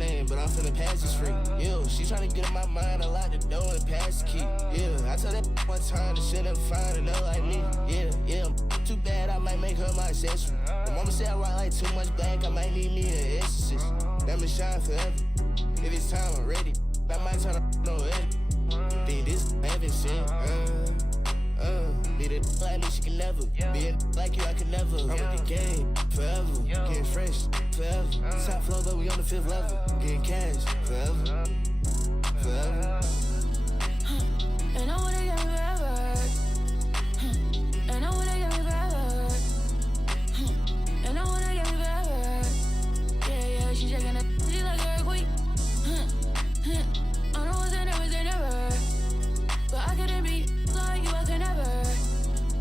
name, but I'm finna pass this free. Yeah, she tryna get in my mind, I lock the door and pass the key. Yeah, I told that one time that she'll never find another like me. Yeah, too bad I might make her my accessory. My mama said I rock like too much black, I might need me an exorcist. That me shine forever. If it's time, I'm ready. I might turn up no edit. Think this heaven sent. Be the like me, she can never. Be a like you, I can never. I'm in the game forever. Getting fresh forever. Top floor, but we on the 5th level. Getting cash forever. Forever. And I wanna get me forever. And I wanna get me forever. And I wanna get me forever. Yeah, she checking the she like a queen. I know it's never. But I couldn't be like you, I could never.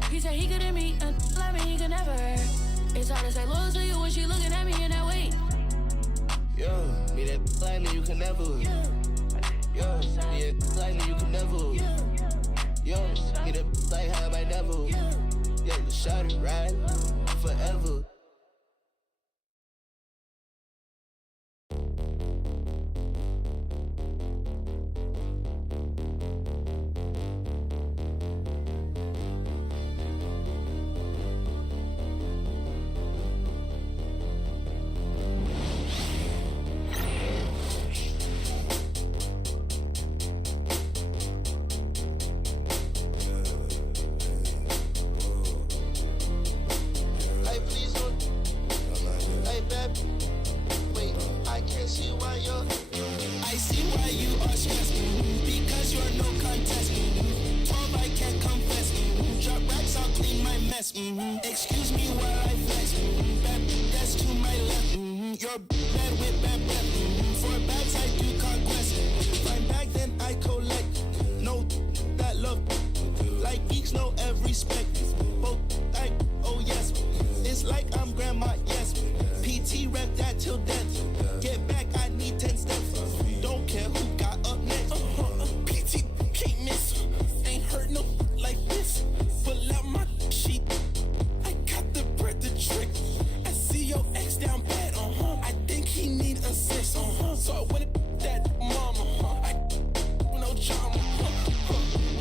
He said he couldn't be like me, he could never. It's hard to say loyal to you when she looking at me in that way. Yo, be that like me, you can never. Yo, be that like me, you can never. Yo, be that like how I might never. Yo, the shot it right forever. Excuse me while I flex. Bad, that's to my left. You're bad with bad breath. For bags I do conquest. Find bag then I collect. No, that love. Like geeks know every spec. Both like, oh yes. It's like I'm grandma, yes. PT rep that till death. Get back, I need 10 steps. Don't care who got up next. PT can't miss. Ain't heard no like this. Pull out my sheet. Trick. I see your ex down bad, I think he need assist, So I went that mama, I no drama,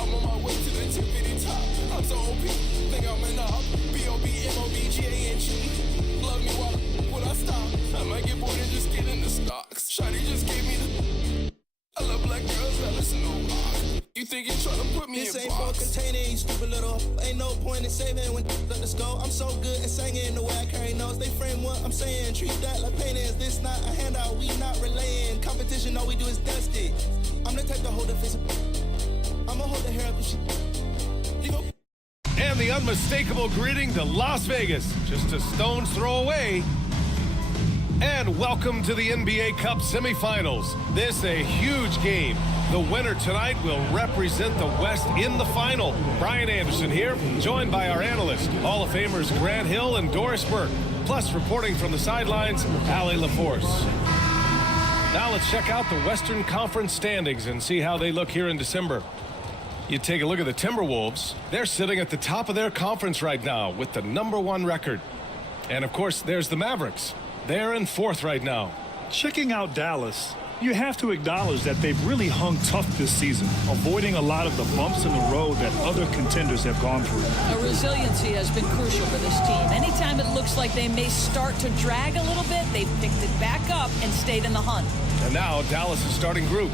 I'm on my way to the tippity top. I'm so OP, think I'm a knob. B-O-B-M-O-B-G-A-N-G. Love me while I stop. I might get bored and just get in the stocks. Shawty just gave me the. I love black girls that listen to rock. You think you're trying to put me this in box? This ain't for containing, you stupid little. Ain't no point in saving when let us go. I'm so good at singing the way I carry notes. They frame what I'm saying, treat that like painting. Is this not a handout? We not relaying. Competition, all we do is dust it. I'm the type to hold the face up. I'ma hold the hair up and shit. You go. And the unmistakable greeting to Las Vegas, just a stone's throw away. And welcome to the NBA Cup semifinals. This a huge game. The winner tonight will represent the West in the final. Brian Anderson here, joined by our analysts, Hall of Famers Grant Hill and Doris Burke. Plus, reporting from the sidelines, Ali LaForce. Now let's check out the Western Conference standings and see how they look here in December. You take a look at the Timberwolves. They're sitting at the top of their conference right now with the #1 record. And of course, there's the Mavericks. They're in 4th right now. Checking out Dallas, you have to acknowledge that they've really hung tough this season, avoiding a lot of the bumps in the road that other contenders have gone through. A resiliency has been crucial for this team. Anytime it looks like they may start to drag a little bit, they've picked it back up and stayed in the hunt. And now Dallas' starting group.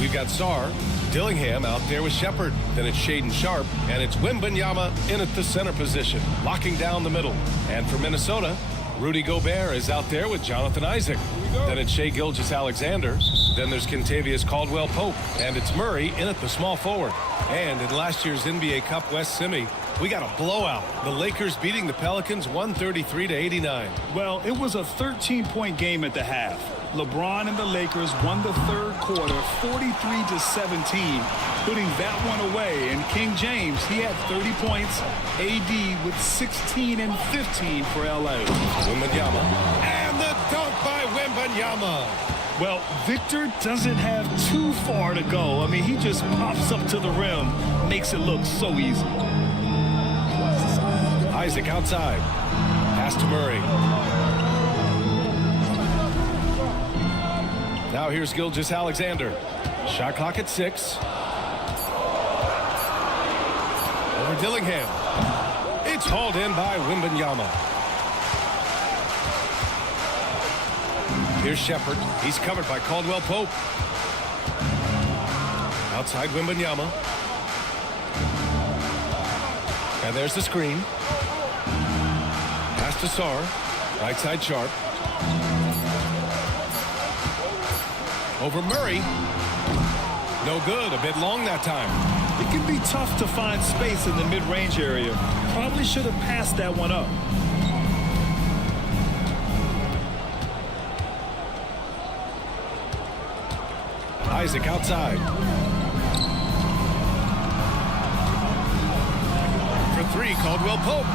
We've got Sarr, Dillingham out there with Shepard. Then it's Shaedon Sharpe, and it's Wembanyama in at the center position, locking down the middle. And for Minnesota, Rudy Gobert is out there with Jonathan Isaac. Then it's Shai Gilgeous-Alexander. Then there's Kentavious Caldwell-Pope. And it's Murray in at the small forward. And in last year's NBA Cup West Semi, we got a blowout. The Lakers beating the Pelicans 133-89. Well, it was a 13-point game at the half. LeBron and the Lakers won the third quarter 43-17, putting that one away. And King James, he had 30 points. AD with 16 and 15 for LA. Wembanyama. And the dunk by Wembanyama. Well, Victor doesn't have too far to go. I mean, he just pops up to the rim, makes it look so easy. Isaac outside. Pass to Murray. Now here's Gilgeous-Alexander. Shot clock at 6. Over Dillingham. It's hauled in by Wembanyama. Here's Shepherd. He's covered by Caldwell Pope. Outside Wembanyama. And there's the screen. Pass to Sarr. Right side Sharp. Over Murray. No good. A bit long that time. It can be tough to find space in the mid-range area. Probably should have passed that one up. Isaac outside. For 3, Caldwell Pope.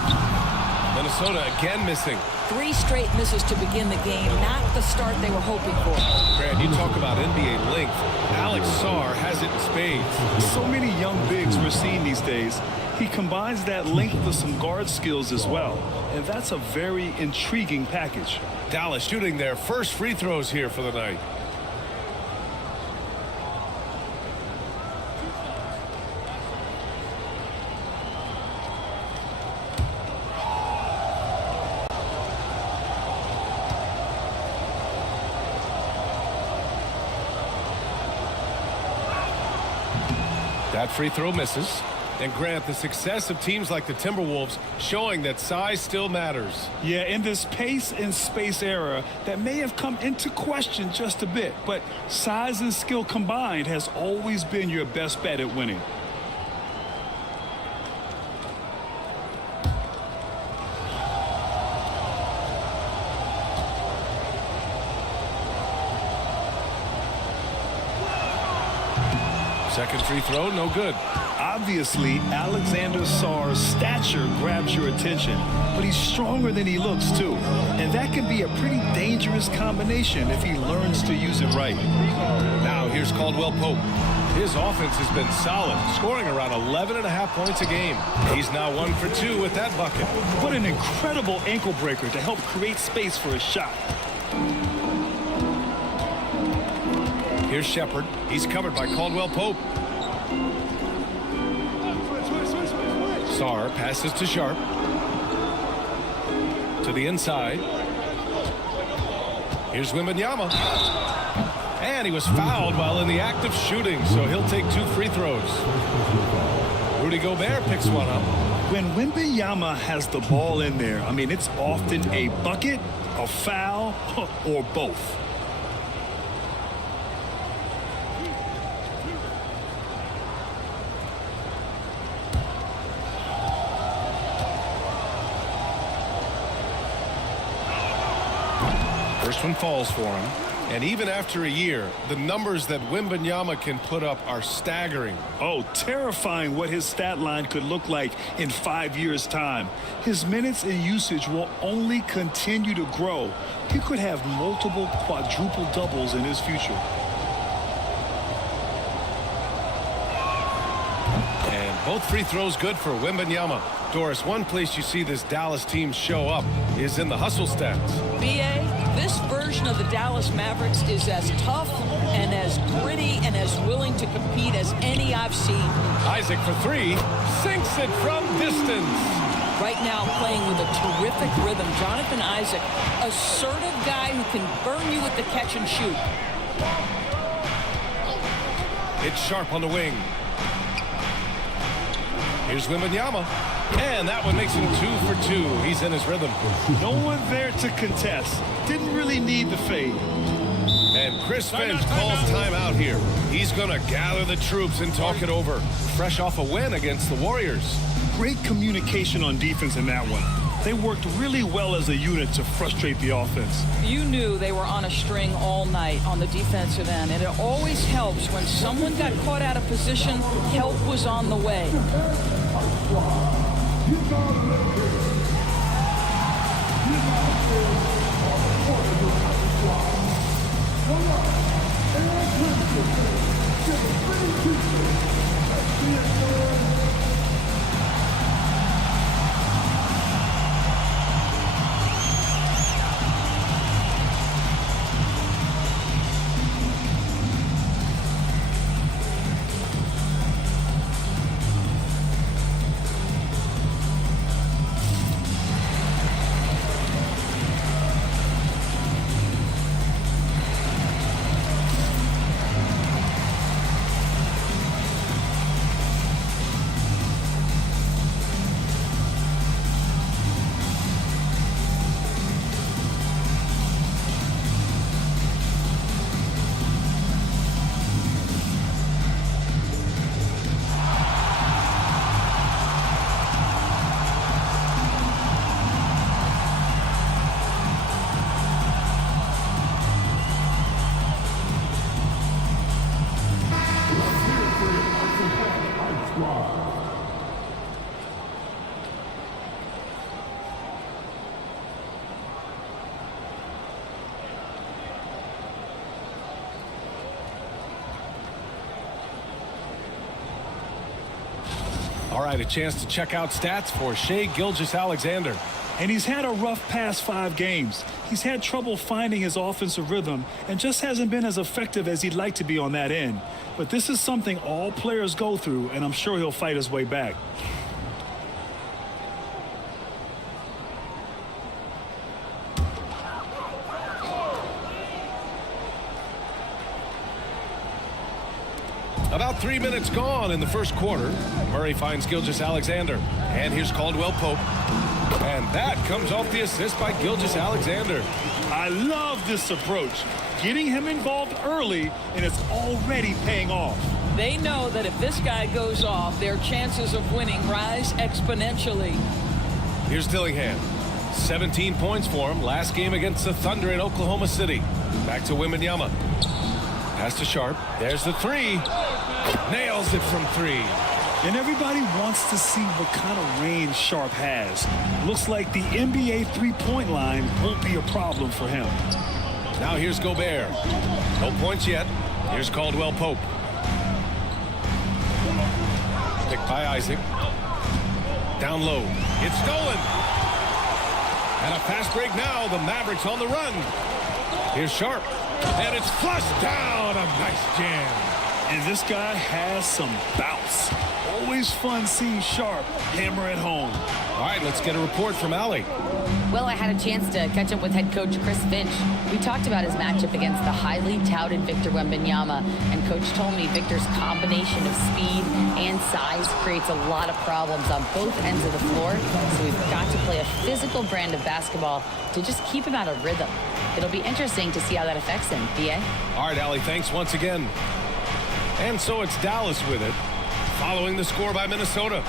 Minnesota again missing. 3 straight misses to begin the game. Not the start they were hoping for. Grant, you talk about NBA length. Alex Sarr has it in spades. So many young bigs we're seeing these days. He combines that length with some guard skills as well. And that's a very intriguing package. Dallas shooting their first free throws here for the night. That free throw misses. And Grant, the success of teams like the Timberwolves showing that size still matters. Yeah, in this pace and space era, that may have come into question just a bit, but size and skill combined has always been your best bet at winning. Second free throw, no good. Obviously, Alexander Sarr's stature grabs your attention, but he's stronger than he looks, too. And that can be a pretty dangerous combination if he learns to use it right. Now here's Caldwell Pope. His offense has been solid, scoring around 11.5 points a game. He's now 1 for 2 with that bucket. What an incredible ankle breaker to help create space for a shot. Here's Shepherd. He's covered by Caldwell Pope. Sarr passes to Sharp. To the inside. Here's Wembanyama. And he was fouled while in the act of shooting, so he'll take 2 free throws. Rudy Gobert picks one up. When Wembanyama has the ball in there, I mean, it's often a bucket, a foul, or both. First one falls for him. And even after a year, the numbers that Wembanyama can put up are staggering. Oh, terrifying what his stat line could look like in 5 years' time. His minutes and usage will only continue to grow. He could have multiple quadruple doubles in his future. And both free throws good for Wembanyama. Doris, one place you see this Dallas team show up is in the hustle stats. B.A., this version of the Dallas Mavericks is as tough and as gritty and as willing to compete as any I've seen. Isaac for 3, sinks it from distance. Right now playing with a terrific rhythm. Jonathan Isaac, assertive guy who can burn you with the catch and shoot. It's Sharp on the wing. Here's Wembanyama. And that one makes him 2 for 2. He's in his rhythm. No one there to contest. Didn't really need the fade. And Chris Finch calls timeout here. He's going to gather the troops and talk it over. Fresh off a win against the Warriors. Great communication on defense in that one. They worked really well as a unit to frustrate the offense. You knew they were on a string all night on the defensive end, and it always helps when someone got caught out of position, help was on the way. All right, a chance to check out stats for Shai Gilgeous-Alexander. And he's had a rough past 5 games. He's had trouble finding his offensive rhythm and just hasn't been as effective as he'd like to be on that end. But this is something all players go through, and I'm sure he'll fight his way back. About 3 minutes gone in the first quarter. Murray finds Gilgeous-Alexander. And here's Caldwell Pope. And that comes off the assist by Gilgeous-Alexander. I love this approach. Getting him involved early, and it's already paying off. They know that if this guy goes off, their chances of winning rise exponentially. Here's Dillingham. 17 points for him last game against the Thunder in Oklahoma City. Back to Wembanyama. Pass to Sharp. There's the 3. Nails it from 3. And everybody wants to see what kind of range Sharp has. Looks like the NBA three-point line won't be a problem for him. Now here's Gobert. No points yet. Here's Caldwell Pope. Picked by Isaac. Down low. It's stolen. And a fast break now. The Mavericks on the run. Here's Sharp. And it's flushed down. A nice jam. And this guy has some bounce. Always fun seeing Sharp hammer at home. All right, let's get a report from Allie. Well, I had a chance to catch up with head coach Chris Finch. We talked about his matchup against the highly touted Victor Wembanyama, and coach told me Victor's combination of speed and size creates a lot of problems on both ends of the floor, so we've got to play a physical brand of basketball to just keep him out of rhythm. It'll be interesting to see how that affects him, B.A. All right, Allie, thanks once again. And so it's Dallas with it, following the score by Minnesota.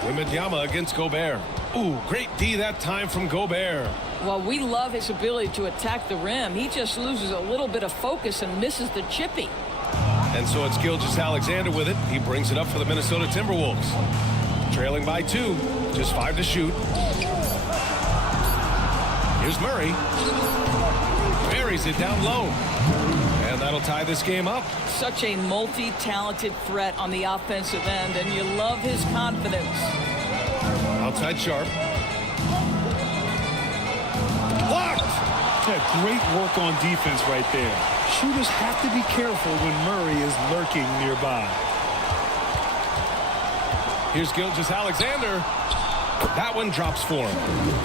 Wembanyama against Gobert. Ooh, great D that time from Gobert. Well, we love his ability to attack the rim. He just loses a little bit of focus and misses the chippy. And so it's Gilgeous-Alexander with it. He brings it up for the Minnesota Timberwolves. Trailing by 2, just 5 to shoot. Here's Murray. Buries it down low. And that'll tie this game up. Such a multi-talented threat on the offensive end, and you love his confidence. Outside Sharp. Blocked! Yeah, great work on defense right there. Shooters have to be careful when Murray is lurking nearby. Here's Gilgeous-Alexander. That one drops for him.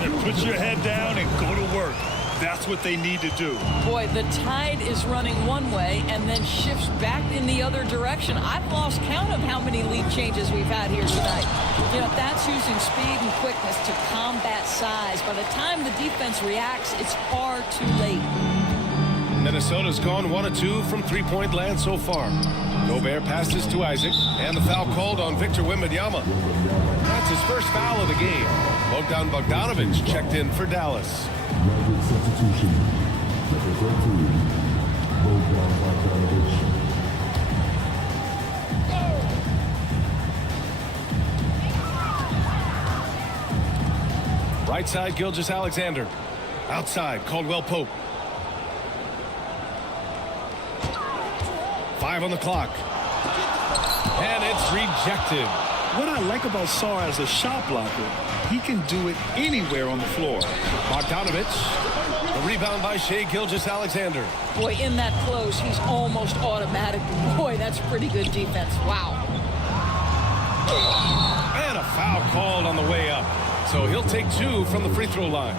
And put your head down and go to work. That's what they need to do. Boy, the tide is running one way and then shifts back in the other direction. I've lost count of how many lead changes we've had here tonight. You know, that's using speed and quickness to combat size. By the time the defense reacts, it's far too late. Minnesota's gone 1 of 2 from three-point land so far. Gobert passes to Isaac, and the foul called on Victor Wembanyama. That's his first foul of the game. Bogdan Bogdanović checked in for Dallas. Magic substitution. Number 13, Bogdan Bogdanović. Right side, Gilgeous-Alexander. Outside, Caldwell Pope. 5 on the clock. And it's rejected. What I like about Sarr as a shot blocker, he can do it anywhere on the floor. Bogdanović. The rebound by Shai Gilgeous-Alexander. Boy, in that close, he's almost automatic. Boy, that's pretty good defense. Wow. And a foul called on the way up. So he'll take 2 from the free throw line.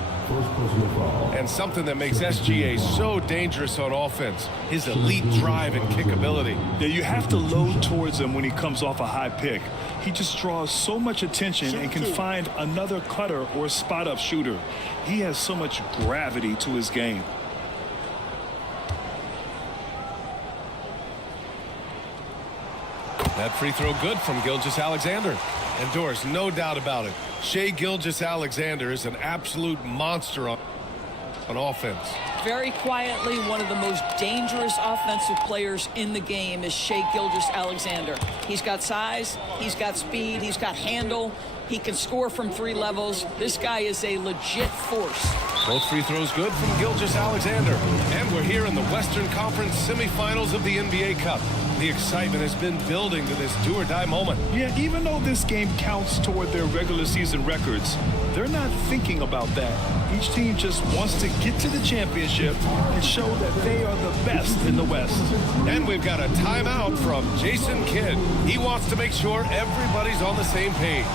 And something that makes SGA so dangerous on offense, his elite drive and kick ability. Yeah, you have to load towards him when he comes off a high pick. He just draws so much attention and can find another cutter or spot-up shooter. He has so much gravity to his game. That free throw good from Gilgeous-Alexander. And Doris, no doubt about it, Shai Gilgeous-Alexander is an absolute monster. on offense. Very quietly, one of the most dangerous offensive players in the game is Shai Gilgeous-Alexander. He's got size, he's got speed, he's got handle. He can score from 3 levels. This guy is a legit force. Both free throws good from Gilgeous-Alexander. And we're here in the Western Conference semifinals of the NBA Cup. The excitement has been building to this do-or-die moment. Yeah, even though this game counts toward their regular season records, they're not thinking about that. Each team just wants to get to the championship and show that they are the best in the West. And we've got a timeout from Jason Kidd. He wants to make sure everybody's on the same page.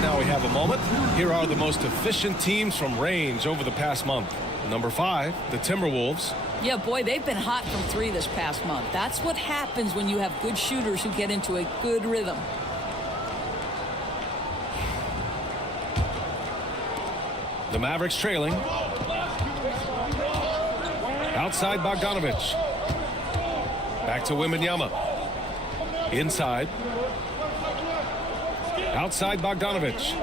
Now we have a moment. Here are the most efficient teams from range over the past month. Number 5, the Timberwolves. Yeah, boy, they've been hot from 3 this past month. That's what happens when you have good shooters who get into a good rhythm. The Mavericks trailing. Outside Bogdanović. Back to Wembanyama. Inside. Outside Bogdanović.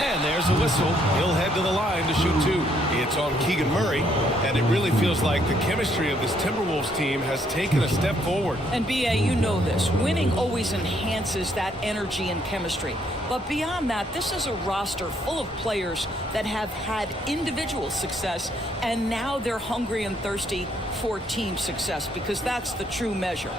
And there's a whistle. He'll head to the line to shoot 2. It's on Keegan Murray, and it really feels like the chemistry of this Timberwolves team has taken a step forward. And B.A., you know this. Winning always enhances that energy and chemistry. But beyond that, this is a roster full of players that have had individual success, and now they're hungry and thirsty for team success, because that's the true measure.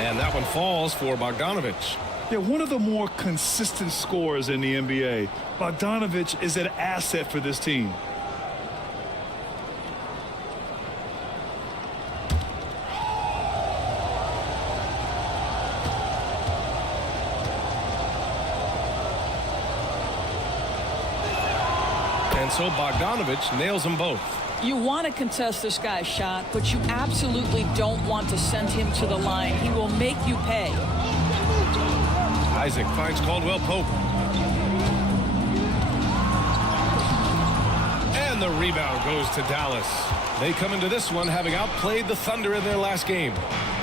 And that one falls for Bogdanović. Yeah, one of the more consistent scorers in the NBA. Bogdanović is an asset for this team. And so Bogdanović nails them both. You want to contest this guy's shot, but you absolutely don't want to send him to the line. He will make you pay. Isaac finds Caldwell Pope. And the rebound goes to Dallas. They come into this one having outplayed the Thunder in their last game.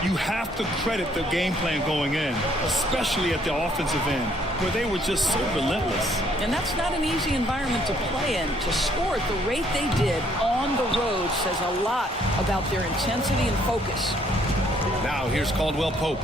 You have to credit the game plan going in, especially at the offensive end, where they were just so relentless. And that's not an easy environment to play in. To score at the rate they did on the road says a lot about their intensity and focus. Now here's Caldwell Pope.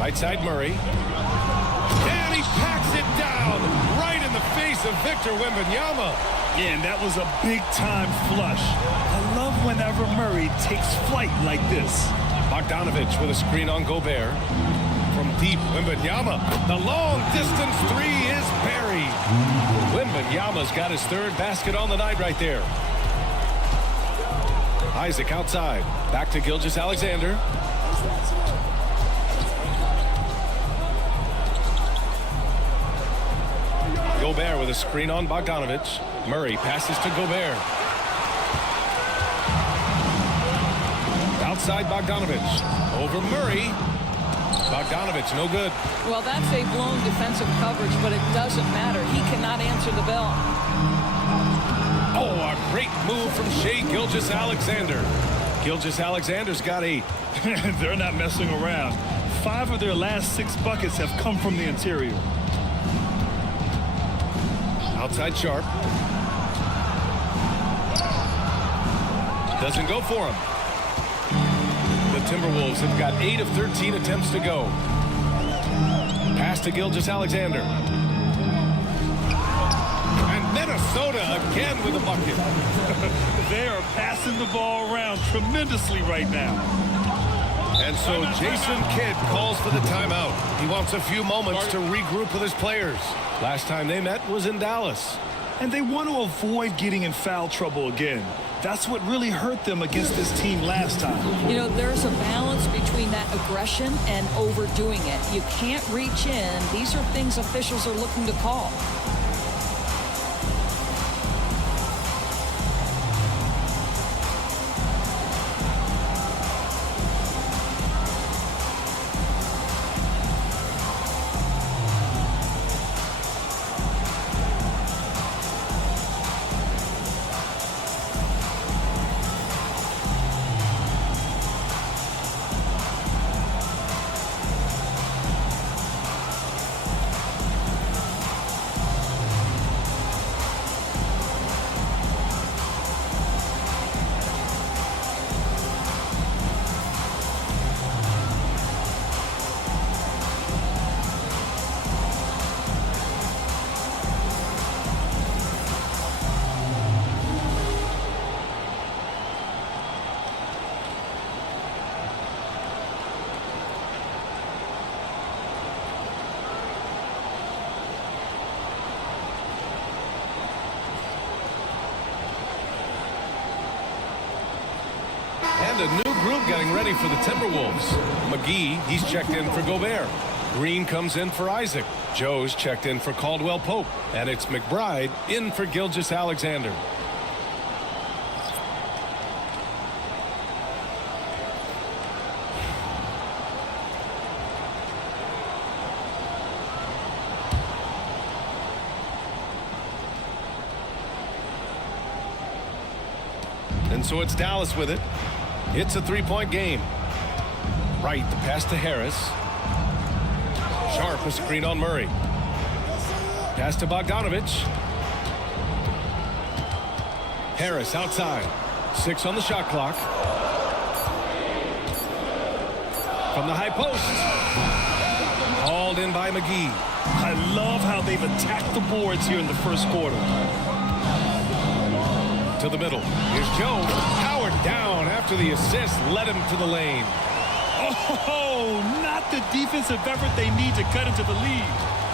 Right side Murray. And he packs it down right in the face of Victor Wembanyama. Yeah, and that was a big-time flush. I love whenever Murray takes flight like this. Bogdanović with a screen on Gobert. From deep, Wembanyama. The long-distance 3 is buried. Wembanyama's got his 3rd basket on the night right there. Isaac outside. Back to Gilgeous-Alexander. Gobert with a screen on Bogdanović. Murray passes to Gobert. Outside Bogdanović. Over Murray. Bogdanović, no good. Well, that's a blown defensive coverage, but it doesn't matter. He cannot answer the bell. Oh, a great move from Shai Gilgeous-Alexander. Gilgeous-Alexander's got 8. They're not messing around. 5 of their last 6 buckets have come from the interior. Outside Sharp. Doesn't go for him. The Timberwolves have got 8 of 13 attempts to go. Pass to Gilgeous-Alexander. And Minnesota again with a bucket. They are passing the ball around tremendously right now. And so Jason Kidd calls for the timeout. He wants a few moments to regroup with his players. Last time they met was in Dallas. And they want to avoid getting in foul trouble again. That's what really hurt them against this team last time. You know, there's a balance between that aggression and overdoing it. You can't reach in. These are things officials are looking to call. And a new group getting ready for the Timberwolves. McGee, he's checked in for Gobert. Green comes in for Isaac. Joe's checked in for Caldwell Pope. And it's McBride in for Gilgeous-Alexander. And so it's Dallas with it. It's a 3-point game. Right, the pass to Harris. Sharp, a screen on Murray. Pass to Bogdanovich. Harris outside. 6 on the shot clock. From the high post. Hauled in by McGee. I love how they've attacked the boards here in the first quarter. To the middle. Here's Joe. Powered down after the assist led him to the lane. Oh, not the defensive effort they need to cut into the lead.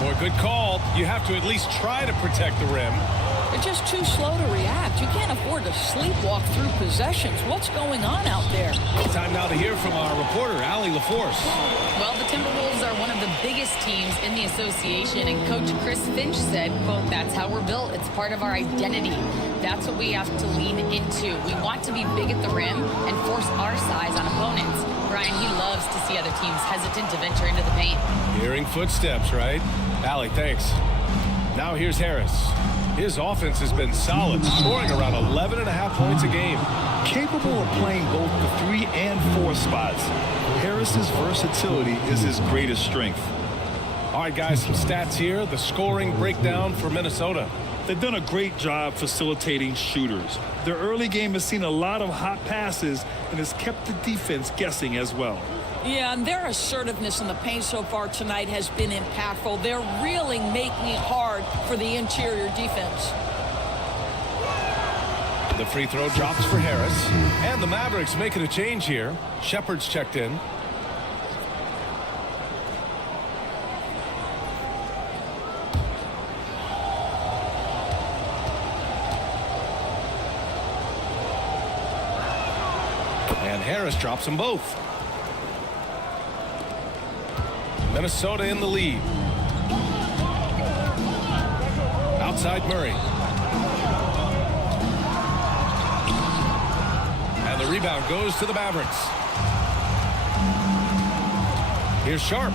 Boy, good call. You have to at least try to protect the rim. They're just too slow to react. You can't afford to sleepwalk through possessions. What's going on out there? Time now to hear from our reporter, Allie LaForce. Well, the Timberwolves are one of the biggest teams in the association, and Coach Chris Finch said, quote, "That's how we're built. It's part of our identity. That's what we have to lean into. We want to be big at the rim and force our size on opponents." Brian, he loves to see other teams hesitant to venture into the paint. Hearing footsteps, right? Allie, thanks. Now here's Harris. His offense has been solid, scoring around 11.5 points a game. Capable of playing both the 3 and 4 spots. Harris's versatility is his greatest strength. All right, guys, some stats here. The scoring breakdown for Minnesota. They've done a great job facilitating shooters. Their early game has seen a lot of hot passes and has kept the defense guessing as well. Yeah, and their assertiveness in the paint so far tonight has been impactful. They're really making it hard for the interior defense. The free throw drops for Harris. And the Mavericks making a change here. Shepard's checked in. And Harris drops them both. Minnesota in the lead. Outside Murray. And the rebound goes to the Mavericks. Here's Sharp.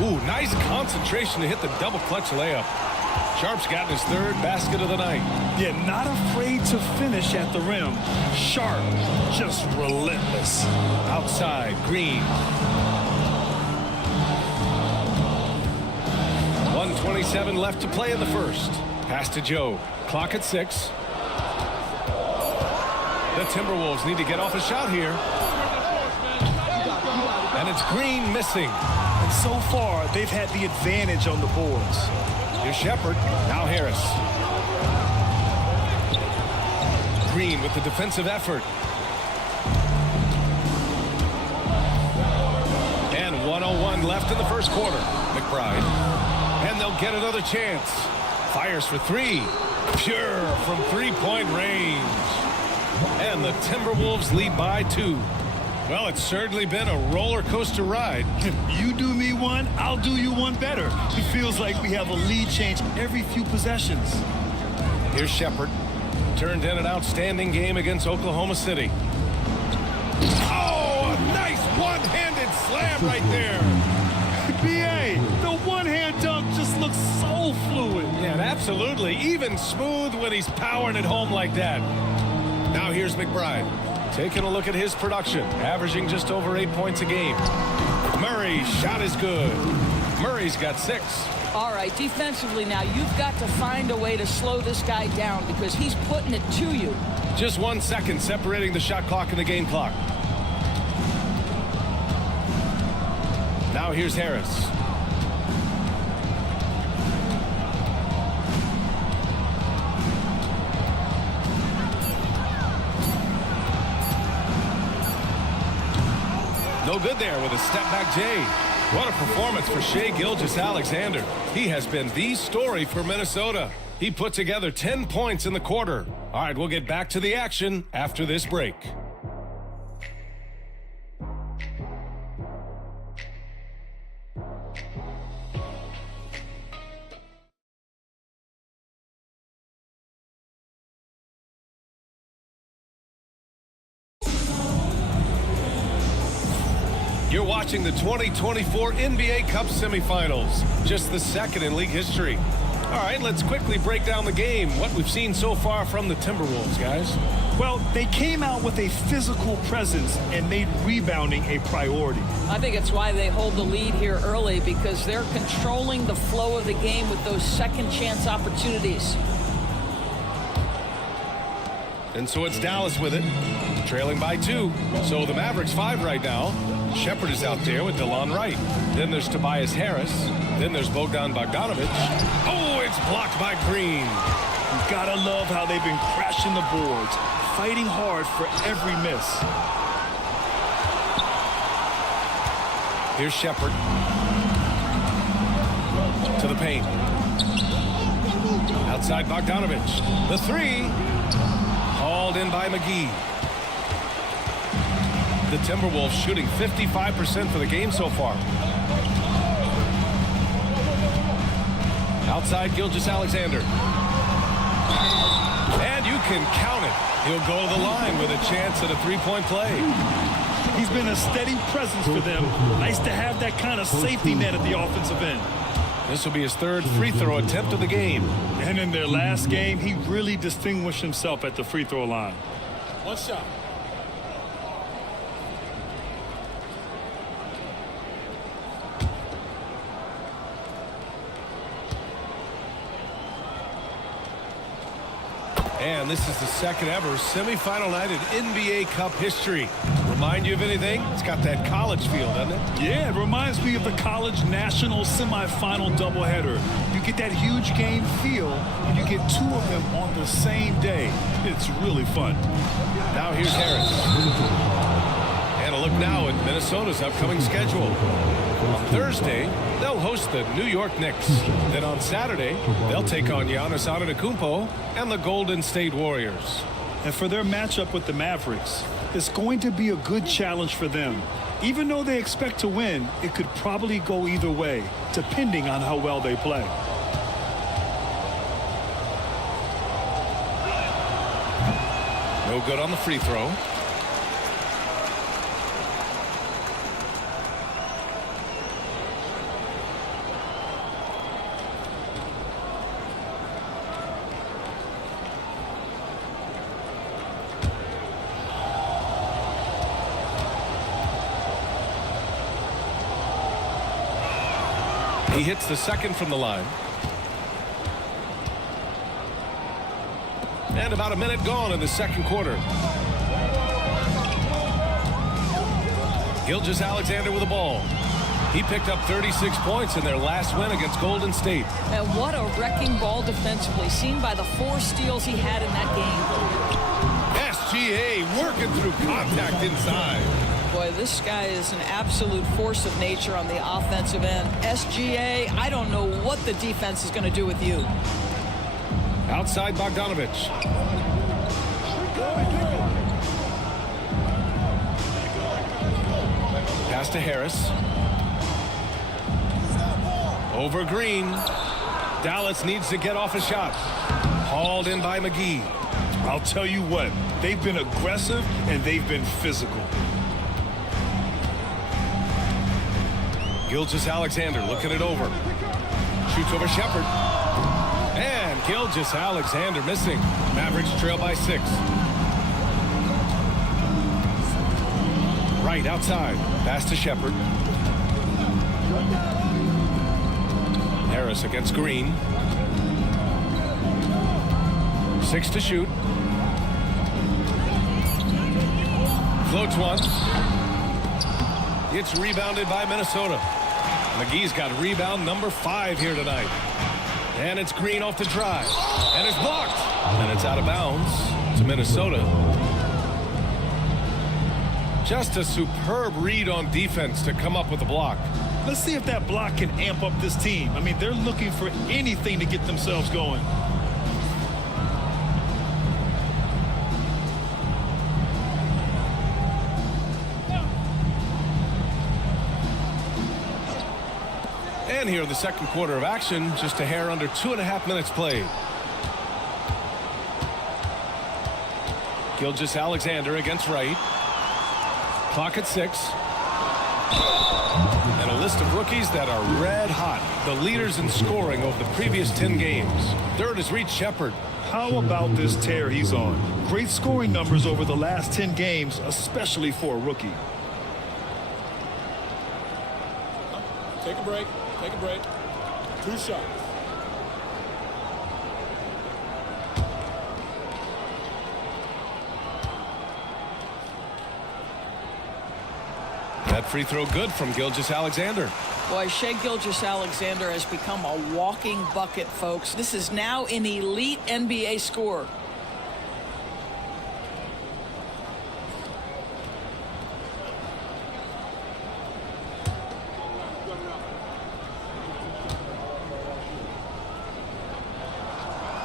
Ooh, nice concentration to hit the double clutch layup. Sharp's gotten his third basket of the night. Yeah, not afraid to finish at the rim. Sharp, just relentless. Outside, Green. 1:27 left to play in the first. Pass to Joe. Clock at 6. The Timberwolves need to get off a shot here. And it's Green missing. And so far, they've had the advantage on the boards. Here's Shepherd. Now Harris. Green with the defensive effort. And 1:01 left in the first quarter. McBride. And they'll get another chance. Fires for three. Pure from three-point range. And the Timberwolves lead by 2. Well, it's certainly been a roller coaster ride. You do me one, I'll do you one better. It feels like we have a lead change every few possessions. Here's Shepherd. Turned in an outstanding game against Oklahoma City. Oh, a nice one-handed slam right there. B.A., the one-hand dunk just looks so fluid. Yeah, absolutely. Even smooth when he's powering it home like that. Now here's McBride. Taking a look at his production, averaging just over 8 points a game. Murray's shot is good. Murray's got 6. All right, defensively now, you've got to find a way to slow this guy down because he's putting it to you. Just 1 second separating the shot clock and the game clock. Now here's Harris. No good there with a step-back J. What a performance for Shai Gilgeous-Alexander. He has been the story for Minnesota. He put together 10 points in the quarter. All right, we'll get back to the action after this break. You're watching the 2024 NBA Cup semifinals, just the second in league history. All right, let's quickly break down the game, what we've seen so far from the Timberwolves, guys. Well, they came out with a physical presence and made rebounding a priority. I think it's why they hold the lead here early because they're controlling the flow of the game with those second chance opportunities. And so it's Dallas with it, trailing by 2. So the Mavericks 5 right now. Shepherd is out there with DeLon Wright. Then there's Tobias Harris. Then there's Bogdan Bogdanovic. Oh, it's blocked by Green. You gotta love how they've been crashing the boards, fighting hard for every miss. Here's Shepherd. To the paint. Outside Bogdanovic. The 3. Hauled in by McGee. The Timberwolves shooting 55% for the game so far. Outside Gilgeous-Alexander. And you can count it. He'll go to the line with a chance at a three-point play. He's been a steady presence for them. Nice to have that kind of safety net at the offensive end. This will be his third free throw attempt of the game. And in their last game, he really distinguished himself at the free throw line. One shot. And this is the second ever semifinal night in NBA Cup history. Remind you of anything? It's got that college feel, doesn't it? Yeah, it reminds me of the college national semifinal doubleheader. You get that huge game feel, and you get 2 of them on the same day. It's really fun. Now here's Harris. And a look now at Minnesota's upcoming schedule. On Thursday, they'll host the New York Knicks. Then on Saturday, they'll take on Giannis Antetokounmpo and the Golden State Warriors. And for their matchup with the Mavericks, it's going to be a good challenge for them. Even though they expect to win, it could probably go either way, depending on how well they play. No good on the free throw. He hits the second from the line. And about a minute gone in the second quarter. Gilgeous-Alexander with the ball. He picked up 36 points in their last win against Golden State. And what a wrecking ball defensively, seen by the 4 steals he had in that game. SGA working through contact inside. Boy, this guy is an absolute force of nature on the offensive end. SGA, I don't know what the defense is going to do with you. Outside Bogdanovich. Pass to Harris. Over Green. Dallas needs to get off a shot. Hauled in by McGee. I'll tell you what, they've been aggressive and they've been physical. Gilgeous-Alexander looking it over. Shoots over Shepherd. And Gilgeous-Alexander missing. Mavericks trail by 6. Right outside. Pass to Shepherd. Harris against Green. 6 to shoot. Floats one. It's rebounded by Minnesota. McGee's got rebound number 5 here tonight. And it's Green off the drive. And it's blocked. And it's out of bounds to Minnesota. Just a superb read on defense to come up with the block. Let's see if that block can amp up this team. I mean, they're looking for anything to get themselves going. And here in the second quarter of action, just a hair under 2.5 minutes played. Gilgeous-Alexander against Wright. Clock at 6. And a list of rookies that are red hot. The leaders in scoring over the previous 10 games. Third is Reed Shepherd. How about this tear he's on? Great scoring numbers over the last 10 games, especially for a rookie. Take a break. Take a break. 2 shots. That free throw good from Gilgeous-Alexander. Boy, Shai Gilgeous-Alexander has become a walking bucket, folks. This is now an elite NBA scorer.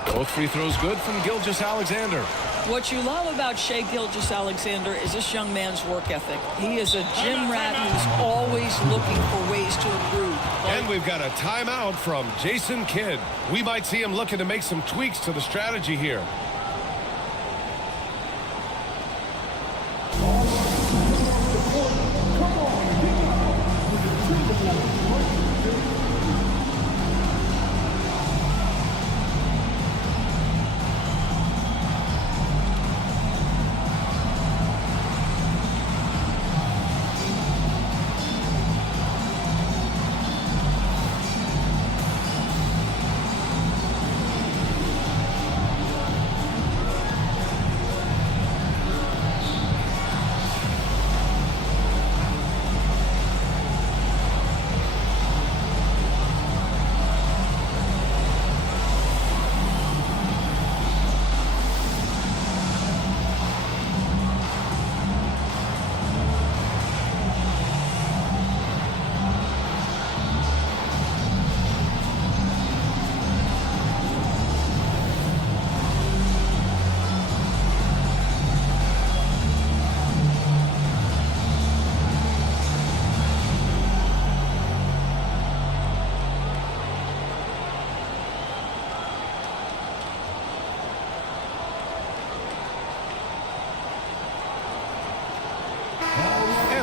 Both free throws good from Gilgeous-Alexander. What you love about Shai Gilgeous-Alexander is this young man's work ethic. He is a gym rat who's always looking for ways to improve. And we've got a timeout from Jason Kidd. We might see him looking to make some tweaks to the strategy here.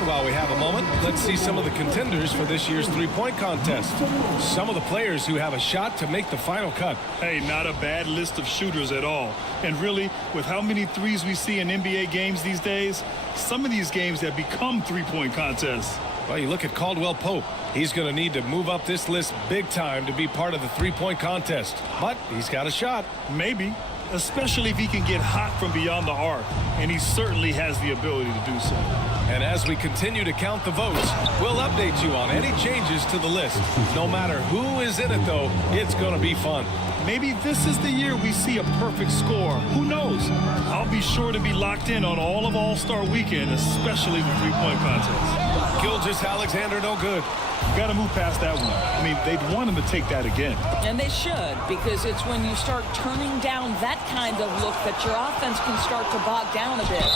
While we have a moment, let's see some of the contenders for this year's three-point contest. Some of the players who have a shot to make the final cut. Hey, not a bad list of shooters at all. And really, with how many threes we see in NBA games these days, some of these games have become three-point contests. Well, you look at Caldwell Pope. He's going to need to move up this list big time to be part of the three-point contest. But he's got a shot. Maybe, especially if he can get hot from beyond the arc. And he certainly has the ability to do so. And as we continue to count the votes, we'll update you on any changes to the list. No matter who is in it, though, it's going to be fun. Maybe this is the year we see a perfect score. Who knows? I'll be sure to be locked in on all of All-Star Weekend, especially the three-point contest. Gilgeous-Alexander, no good. Got to move past that one. I mean, they'd want him to take that again. And they should, because it's when you start turning down that kind of look that your offense can start to bog down a bit.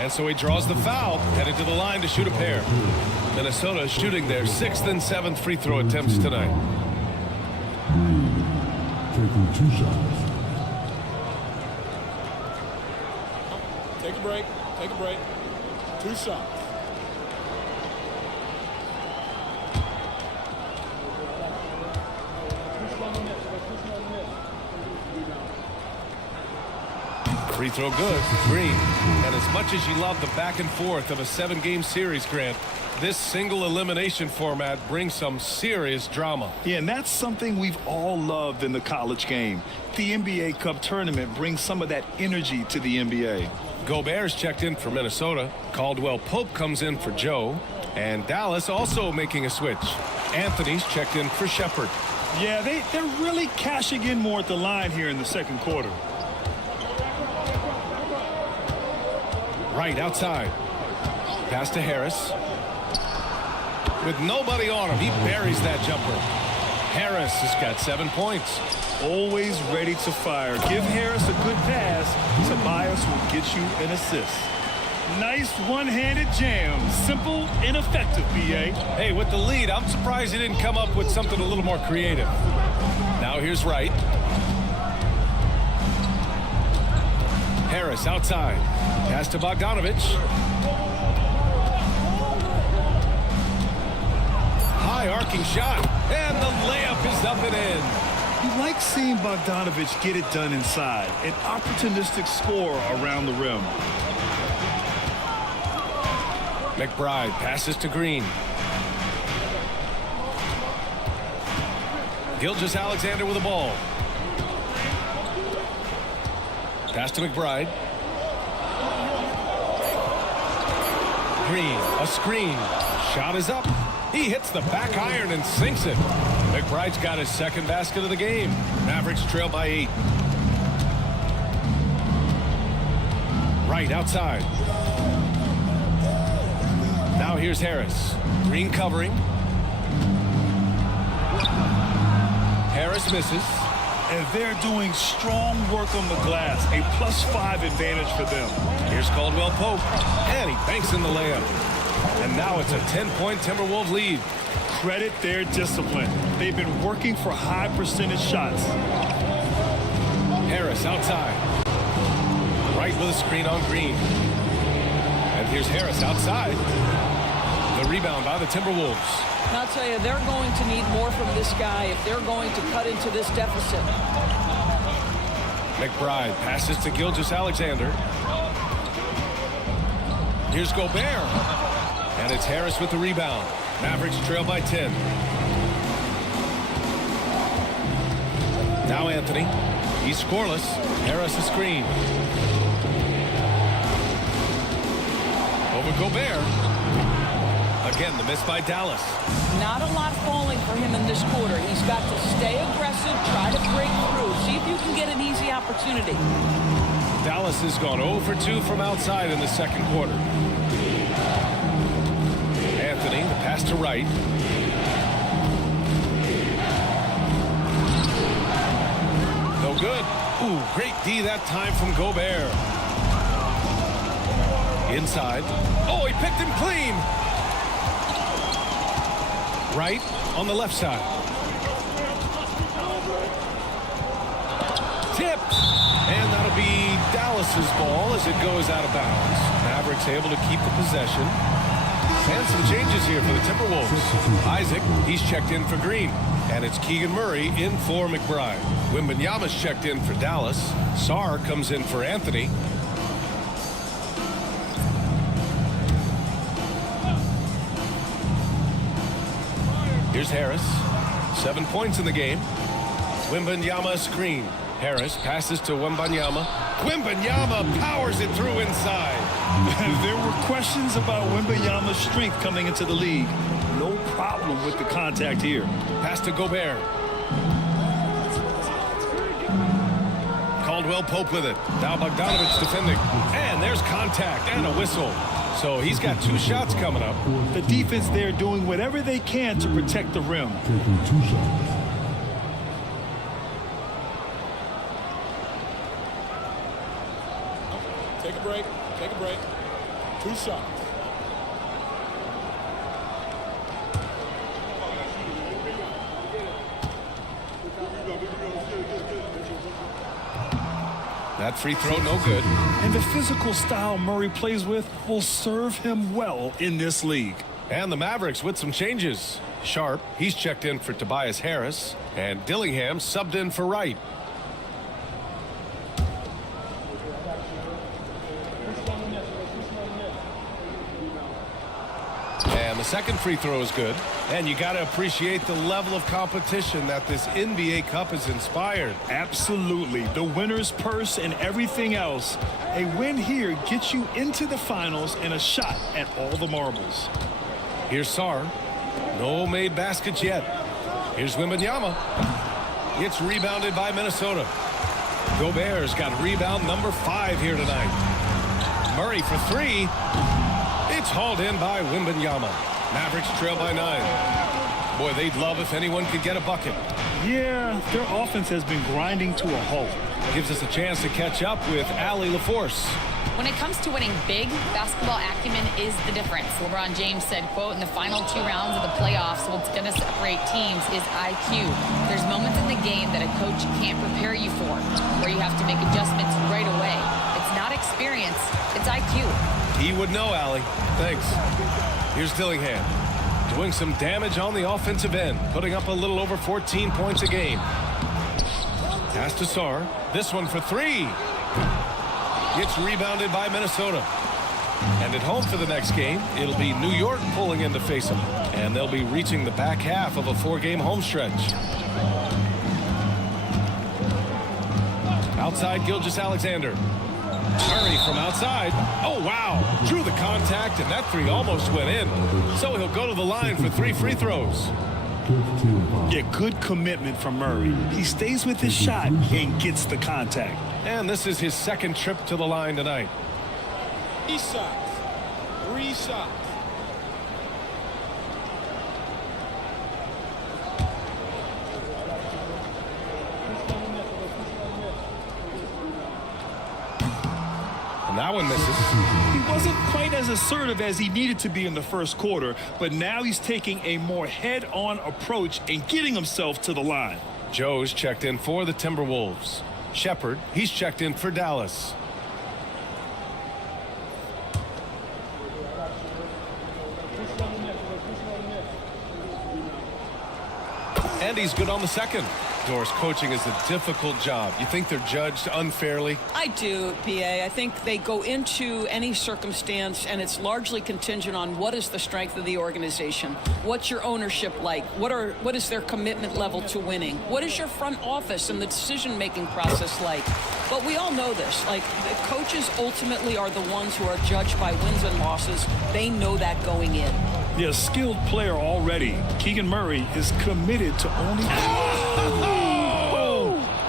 And so he draws the foul, headed to the line to shoot a pair. Minnesota shooting their 6th and 7th free throw attempts tonight. Taking 2 shots. Take a break. Take a break. 2 shots. Free throw good, Green. And as much as you love the back and forth of a 7-game series, Grant, this single elimination format brings some serious drama. Yeah, and that's something we've all loved in the college game. The NBA Cup tournament brings some of that energy to the NBA. Gobert's checked in for Minnesota. Caldwell Pope comes in for Joe. And Dallas also making a switch. Anthony's checked in for Shepherd. Yeah, they're really cashing in more at the line here in the second quarter. Right outside. Pass to Harris. With nobody on him, he buries that jumper. Harris has got 7 points. Always ready to fire. Give Harris a good pass. Tobias will get you an assist. Nice one-handed jam. Simple and effective, B.A. Hey, with the lead, I'm surprised he didn't come up with something a little more creative. Now here's Wright. Harris outside. Pass to Bogdanovich. High arcing shot. And the layup is up and in. You like seeing Bogdanovich get it done inside. An opportunistic score around the rim. McBride passes to Green. Gilgeous-Alexander with the ball. Pass to McBride. Green, a screen. Shot is up. He hits the back iron and sinks it. McBride's got his 2nd basket of the game. Mavericks trail by 8. Right outside. Now here's Harris. Green covering. Harris misses. And they're doing strong work on the glass. A +5 advantage for them. Here's Caldwell Pope. And he banks in the layup. And now it's a 10-point Timberwolves lead. Credit their discipline. They've been working for high percentage shots. Harris outside. Right with a screen on Green. And here's Harris outside. The rebound by the Timberwolves. And I'll tell you, they're going to need more from this guy if they're going to cut into this deficit. McBride passes to Gilgeous-Alexander. Here's Gobert. And it's Harris with the rebound. Mavericks trail by 10. Now Anthony. He's scoreless. Harris a screen. Over Gobert. Again, the miss by Dallas. Not a lot falling for him in this quarter. He's got to stay aggressive, try to break through, see if you can get an easy opportunity. Dallas has gone 0 for 2 from outside in the second quarter. Anthony, the pass to Wright. No good. Ooh, great D that time from Gobert. Inside. Oh, he picked him clean. Right on the left side. Tipped. And that'll be Dallas's ball as it goes out of bounds. Mavericks able to keep the possession. And some changes here for the Timberwolves. Isaac, he's checked in for Green. And it's Keegan Murray in for McBride. Wembanyama's checked in for Dallas. Sarr comes in for Anthony. Here's Harris. 7 points in the game. Wembanyama screen. Harris passes to Wembanyama. Wembanyama powers it through inside. There were questions about Wembanyama's strength coming into the league. No problem with the contact here. Pass to Gobert. Caldwell Pope with it. Now Bogdanovich defending. And there's contact and a whistle. So he's got 2 shots coming up. The defense there doing whatever they can to protect the rim. Taking 2 shots. Take a break. Take a break. 2 shots. That free throw, no good. And the physical style Murray plays with will serve him well in this league. And the Mavericks with some changes. Sharp, he's checked in for Tobias Harris. And Dillingham subbed in for Wright. And the second free throw is good. And you got to appreciate the level of competition that this NBA Cup has inspired. Absolutely. The winner's purse and everything else. A win here gets you into the finals and a shot at all the marbles. Here's Sarr. No made baskets yet. Here's Wembanyama. It's rebounded by Minnesota. Gobert's got rebound number 5 here tonight. Murray for 3. It's hauled in by Wembanyama. Mavericks trail by 9. Boy, they'd love if anyone could get a bucket. Yeah, their offense has been grinding to a halt. Gives us a chance to catch up with Allie LaForce. When it comes to winning big, basketball acumen is the difference. LeBron James said, quote, in the final 2 rounds of the playoffs, what's going to separate teams is IQ. There's moments in the game that a coach can't prepare you for, where you have to make adjustments right away. It's not experience, it's IQ. He would know, Allie. Thanks. Here's Dillingham. Doing some damage on the offensive end. Putting up a little over 14 points a game. Pass to Sarr. This one for 3. It's rebounded by Minnesota. And at home for the next game, it'll be New York pulling in to face them. And they'll be reaching the back half of a 4-game home stretch. Outside, Gilgeous-Alexander. Murray from outside. Oh, wow. Drew the contact, and that 3 almost went in. So he'll go to the line for 3 free throws. Yeah, good commitment from Murray. He stays with his shot and gets the contact. And this is his 2nd trip to the line tonight. 3 shots. 3 shots. And that one misses. He wasn't quite as assertive as he needed to be in the first quarter, but now he's taking a more head-on approach and getting himself to the line. Joe's checked in for the Timberwolves. Shepard, he's checked in for Dallas. And he's good on the second. Doris, coaching is a difficult job. You think they're judged unfairly? I do, PA. I think they go into any circumstance, and it's largely contingent on what is the strength of the organization. What's your ownership like? What is their commitment level to winning? What is your front office and the decision-making process like? But we all know this. Like, the coaches ultimately are the ones who are judged by wins and losses. They know that going in. Yeah, a skilled player already. Keegan Murray is committed to only...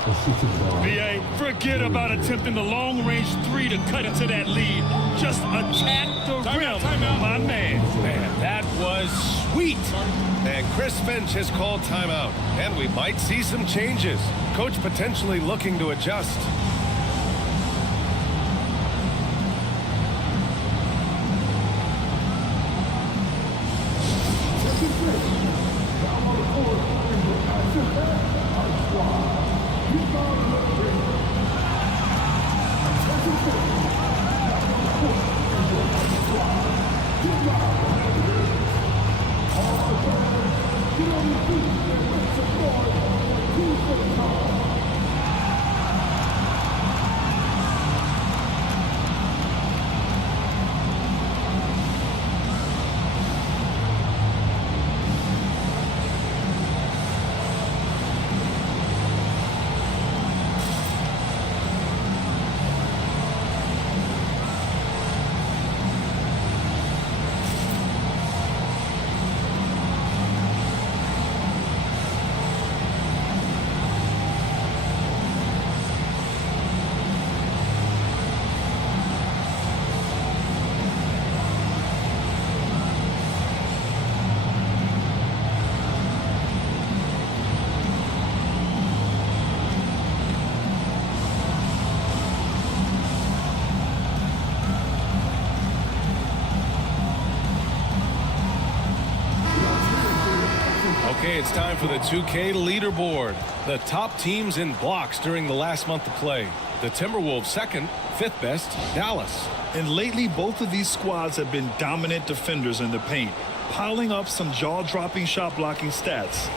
VA, forget about attempting the long-range 3 to cut into that lead. Just attack the rim, my man. Man, that was sweet. And Chris Finch has called timeout. And we might see some changes. Coach potentially looking to adjust. It's time for the 2K leaderboard. The top teams in blocks during the last month of play. The Timberwolves second, fifth best, Dallas. And lately, both of these squads have been dominant defenders in the paint, piling up some jaw-dropping shot blocking stats.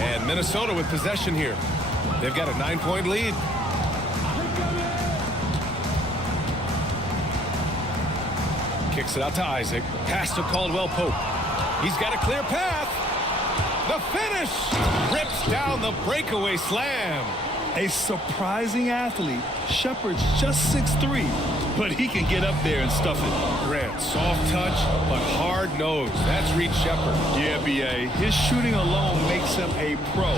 And Minnesota with possession here. They've got a 9-point lead. Kicks it out to Isaac. Pass to Caldwell Pope. He's got a clear path. The finish. Rips down the breakaway slam. A surprising athlete. Shepard's just 6'3", but he can get up there and stuff it. Grant, soft touch, but hard nose. That's Reed Shepard. Yeah, B.A. His shooting alone makes him a pro.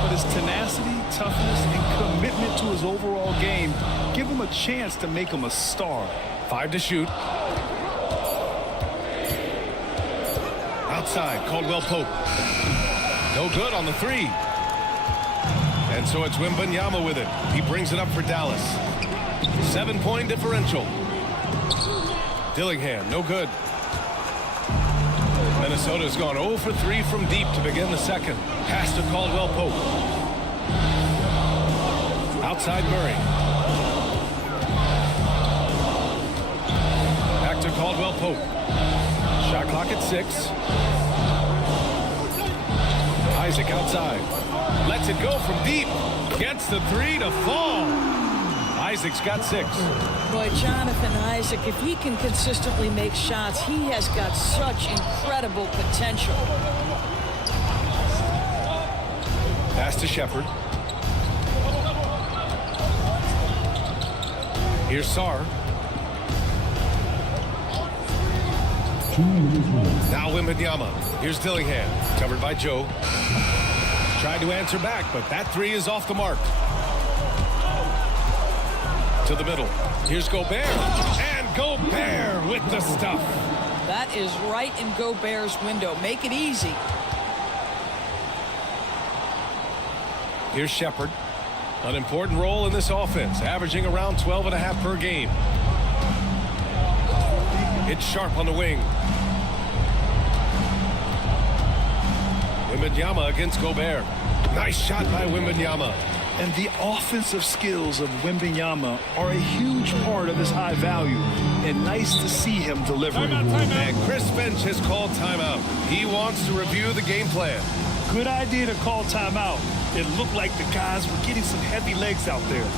But his tenacity, toughness, and commitment to his overall game give him a chance to make him a star. 5 to shoot. Outside, Caldwell Pope. No good on the 3. And so it's Wembanyama with it. He brings it up for Dallas. 7-point differential. Dillingham, no good. Minnesota's gone 0 for 3 from deep to begin the second. Pass to Caldwell Pope. Outside Murray. Back to Caldwell Pope. Shot clock at 6. Isaac outside. Lets it go from deep. Gets the 3 to fall. Isaac's got 6. Boy, Jonathan Isaac, if he can consistently make shots, he has got such incredible potential. Pass to Shepard. Here's Sarr. Now Wembanyama. Here's Dillingham. Covered by Joe. Tried to answer back, but that 3 is off the mark. To the middle. Here's Gobert. And Gobert with the stuff. That is right in Gobert's window. Make it easy. Here's Shepard. An important role in this offense, averaging around 12.5 per game. It's Sharp on the wing. Wembanyama against Gobert. Nice shot by Wembanyama. And the offensive skills of Wembanyama are a huge part of his high value. And nice to see him deliver. And Chris Finch has called timeout. He wants to review the game plan. Good idea to call timeout. It looked like the guys were getting some heavy legs out there.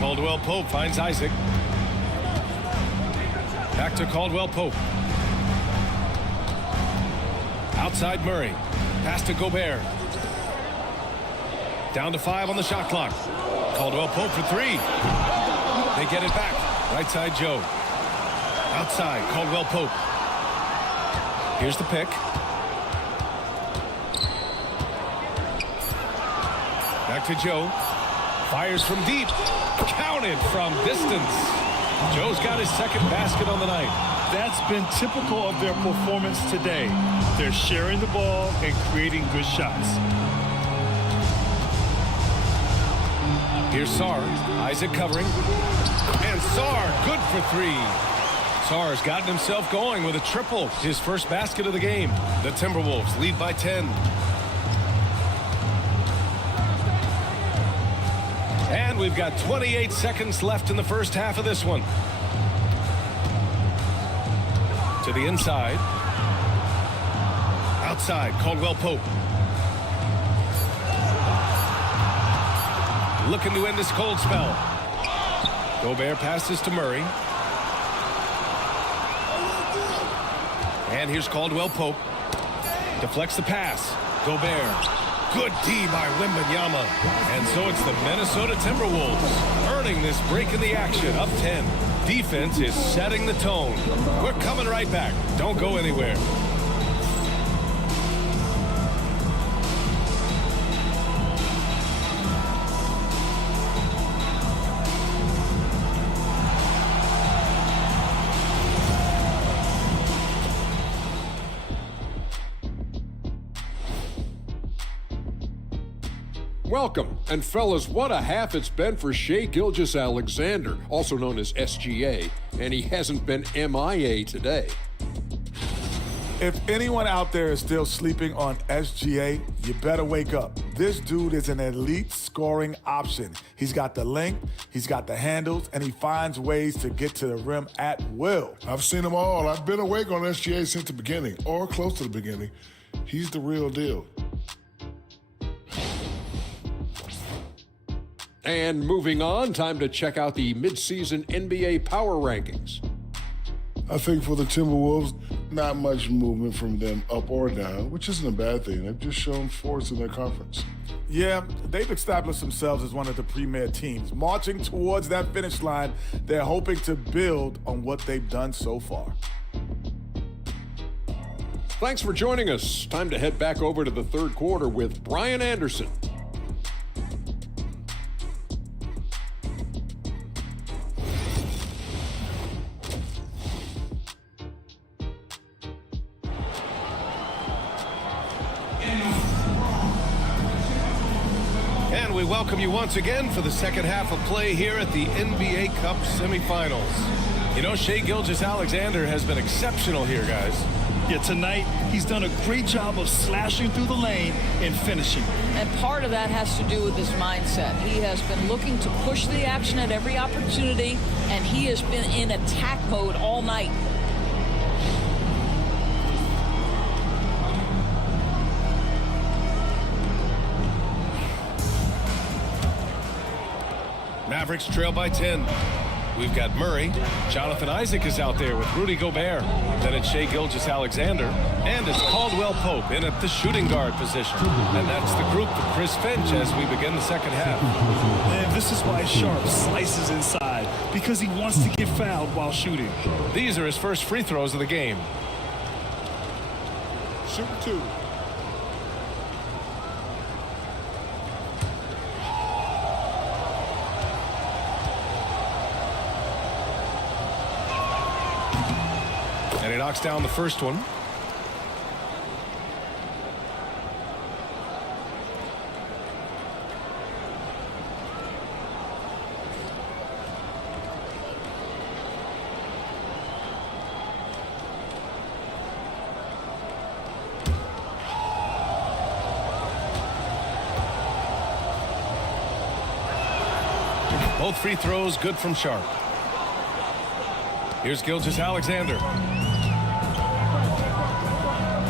Caldwell Pope finds Isaac. Back to Caldwell Pope. Outside Murray. Pass to Gobert. Down to 5 on the shot clock. Caldwell Pope for 3. They get it back. Right side, Joe. Outside, Caldwell Pope. Here's the pick. Back to Joe. Fires from deep. Counted from distance. Joe's got his second basket on the night. That's been typical of their performance today. They're sharing the ball and creating good shots. Here's Sarr. Isaac covering. And Sarr, good for 3. Sarr's gotten himself going with a triple. His first basket of the game. The Timberwolves lead by 10. And we've got 28 seconds left in the first half of this one. To the inside. Outside, Caldwell Pope. Looking to end this cold spell. Gobert passes to Murray. And here's Caldwell Pope. Deflects the pass. Gobert. Good D by Wembanyama. And so it's the Minnesota Timberwolves earning this break in the action, up 10. Defense is setting the tone. We're coming right back. Don't go anywhere. Welcome, and fellas, what a half it's been for Shai Gilgeous-Alexander, also known as SGA, and he hasn't been MIA today. If anyone out there is still sleeping on SGA, you better wake up. This dude is an elite scoring option. He's got the length, he's got the handles, and he finds ways to get to the rim at will. I've seen them all. I've been awake on SGA since the beginning, or close to the beginning. He's the real deal. And moving on, time to check out the midseason NBA power rankings. I think for the Timberwolves, not much movement from them up or down, which isn't a bad thing. They've just shown force in their conference. Yeah, they've established themselves as one of the premier teams. Marching towards that finish line, they're hoping to build on what they've done so far. Thanks for joining us. Time to head back over to the third quarter with Brian Anderson. And we welcome you once again for the second half of play here at the NBA Cup semifinals. You know, Shai Gilgeous-Alexander has been exceptional here, guys. Yeah, tonight he's done a great job of slashing through the lane and finishing. And part of that has to do with his mindset. He has been looking to push the action at every opportunity, and he has been in attack mode all night. Mavericks trail by 10. We've got Murray. Jonathan Isaac is out there with Rudy Gobert. Then it's Shai Gilgeous-Alexander. And it's Caldwell Pope in at the shooting guard position. And that's the group for Chris Finch as we begin the second half. And this is why Sharp slices inside, because he wants to get fouled while shooting. These are his first free throws of the game. Shoot 2. And he knocks down the first one. Both free throws good from Sharp. Here's Gilgeous-Alexander.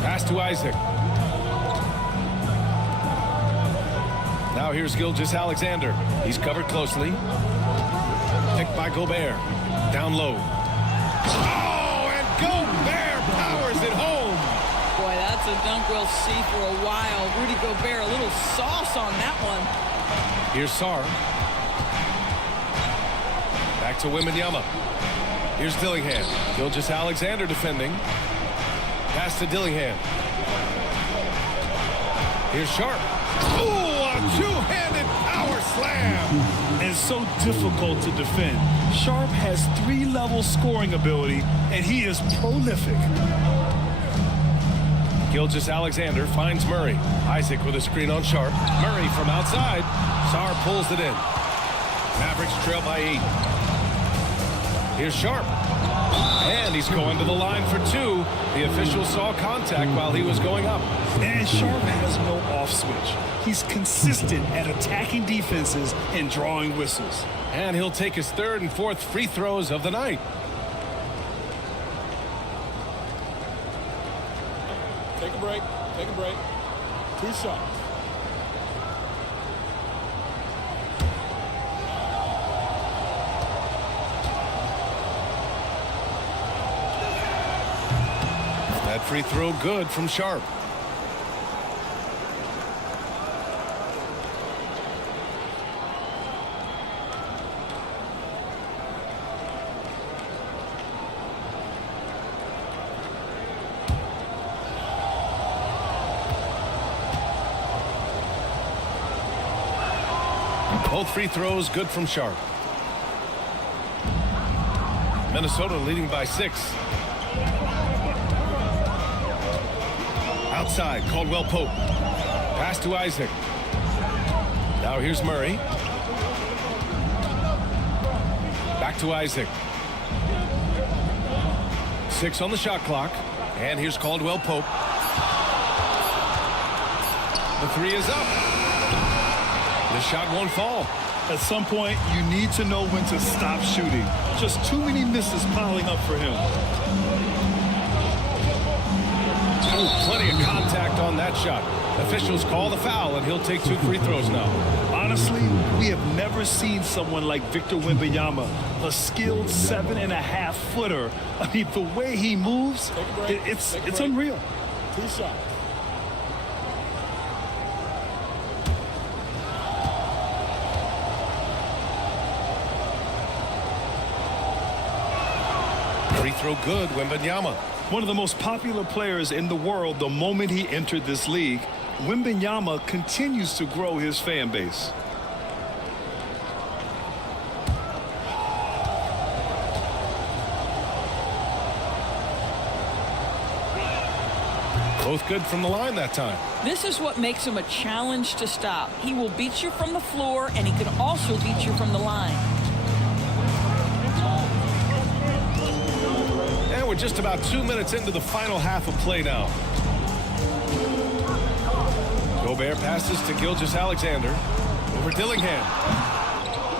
Pass to Isaac. Now here's Gilgeous-Alexander. He's covered closely. Picked by Gobert. Down low. Oh, and Gobert powers it home. Boy, that's a dunk we'll see for a while. Rudy Gobert, a little sauce on that one. Here's Sarr. Back to Wembanyama. Here's Dillingham. Gilgeous-Alexander defending. Pass to Dillingham. Here's Sharp. Ooh, a two-handed power slam. And so difficult to defend. Sharp has 3-level scoring ability, and he is prolific. Gilgeous-Alexander finds Murray. Isaac with a screen on Sharp. Murray from outside. Sarr pulls it in. Mavericks trail by 8. Here's Sharp. And he's going to the line for 2. The official saw contact while he was going up. And Sharp has no off switch. He's consistent at attacking defenses and drawing whistles. And he'll take his 3rd and 4th free throws of the night. Take a break. Take a break. 2 shots. That free throw good from Sharp. Both free throws good from Sharp. Minnesota leading by 6. Outside, Caldwell Pope. Pass to Isaac. Now here's Murray. Back to Isaac. 6 on the shot clock. And here's Caldwell Pope. The 3 is up. The shot won't fall. At some point, you need to know when to stop shooting. Just too many misses piling up for him. Oh, plenty of contact on that shot. Officials call the foul, and he'll take 2 free throws now. Honestly, we have never seen someone like Victor Wembanyama, a skilled 7.5-footer. I mean, the way he moves, it's unreal. 2 shots. Free throw good, Wembanyama. One of the most popular players in the world the moment he entered this league, Wembanyama continues to grow his fan base. Both good from the line that time. This is what makes him a challenge to stop. He will beat you from the floor, and he can also beat you from the line. And we're just about 2 minutes into the final half of play now. Gobert passes to Gilgeous-Alexander. Over Dillingham.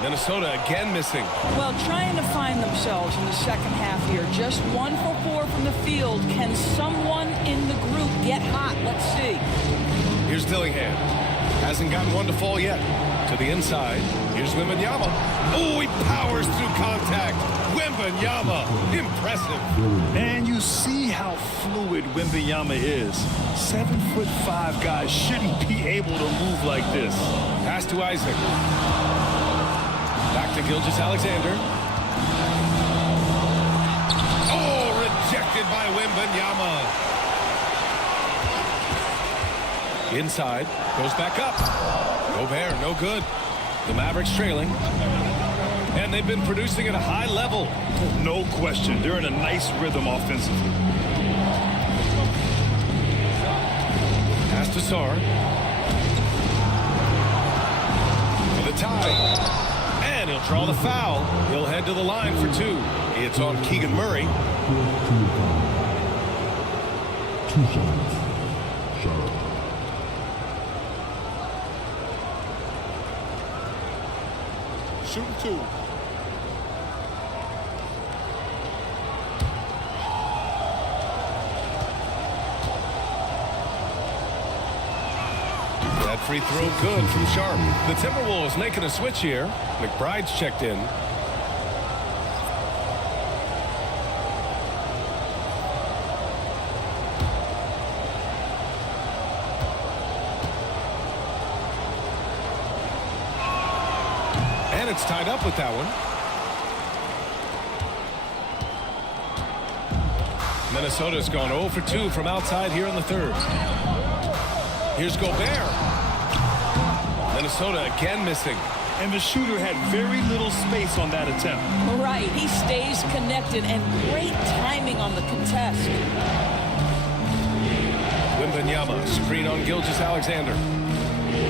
Minnesota again missing. Well, trying to find themselves in the second half here. Just 1 for 4 from the field. Can someone in the group get hot? Let's see. Here's Dillingham. Hasn't gotten one to fall yet. To the inside. Here's Wembanyama. Oh, he powers through contact. Wembanyama. Impressive. And you see how fluid Wembanyama is. 7'5" guys shouldn't be able to move like this. Pass to Isaac. Back to Gilgeous-Alexander. Oh, rejected by Wembanyama. Inside. Goes back up. Gobert, no good. The Mavericks trailing. And they've been producing at a high level. No question. They're in a nice rhythm offensively. Pass to Sarr. For the tie. And he'll draw the foul. He'll head to the line for 2. It's on Keegan Murray. 2 shots. Sharp. Shooting 2. That free throw good from Sharp. The Timberwolves making a switch here. McBride's checked in. And it's tied up with that one. Minnesota's gone 0 for 2 from outside here in the third. Here's Gobert. Minnesota again missing. And the shooter had very little space on that attempt. Right. He stays connected, and great timing on the contest. Wembanyama, screen on Gilgeous-Alexander.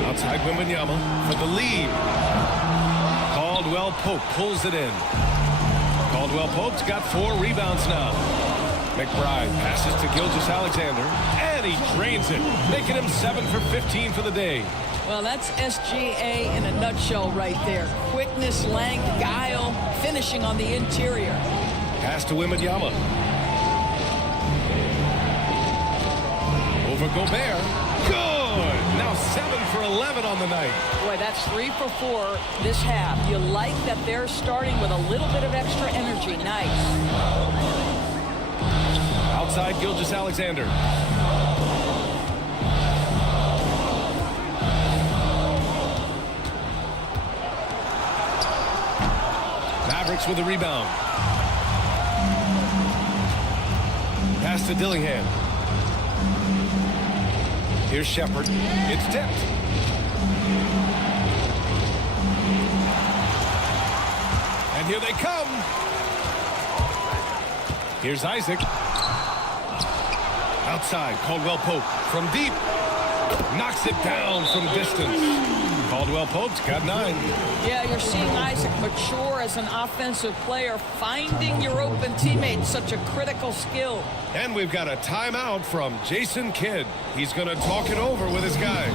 Outside Wembanyama for the lead. Caldwell Pope pulls it in. Caldwell Pope's got 4 rebounds now. McBride passes to Gilgeous-Alexander, and he drains it, making him 7 for 15 for the day. Well, that's SGA in a nutshell right there. Quickness, length, guile, finishing on the interior. Pass to Wembanyama. Over Gobert. Good! Now 7 for 11 on the night. Boy, that's 3 for 4 this half. You like that they're starting with a little bit of extra energy. Nice. Outside Gilgeous-Alexander. Mavericks with the rebound. Pass to Dillingham. Here's Shepherd. It's tipped. And here they come. Here's Isaac. Outside, Caldwell Pope from deep. Knocks it down from distance. Caldwell Pope's got 9. Yeah, you're seeing Isaac mature as an offensive player. Finding your open teammates, such a critical skill. And we've got a timeout from Jason Kidd. He's going to talk it over with his guys.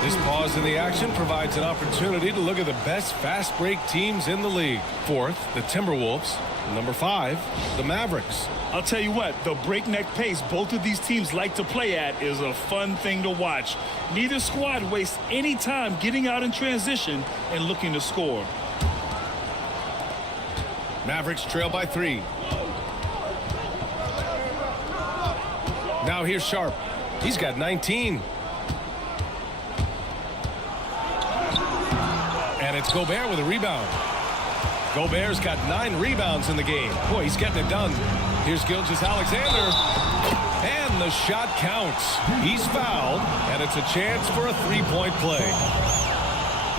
This pause in the action provides an opportunity to look at the best fast break teams in the league. 4th, the Timberwolves. Number 5, the Mavericks. I'll tell you what, the breakneck pace both of these teams like to play at is a fun thing to watch. Neither squad wastes any time getting out in transition and looking to score. Mavericks trail by 3. Now here's Sharp. He's got 19. And it's Gobert with a rebound. Gobert's got 9 rebounds in the game. Boy, he's getting it done. Here's Gilgeous-Alexander. And the shot counts. He's fouled, and it's a chance for a 3-point play.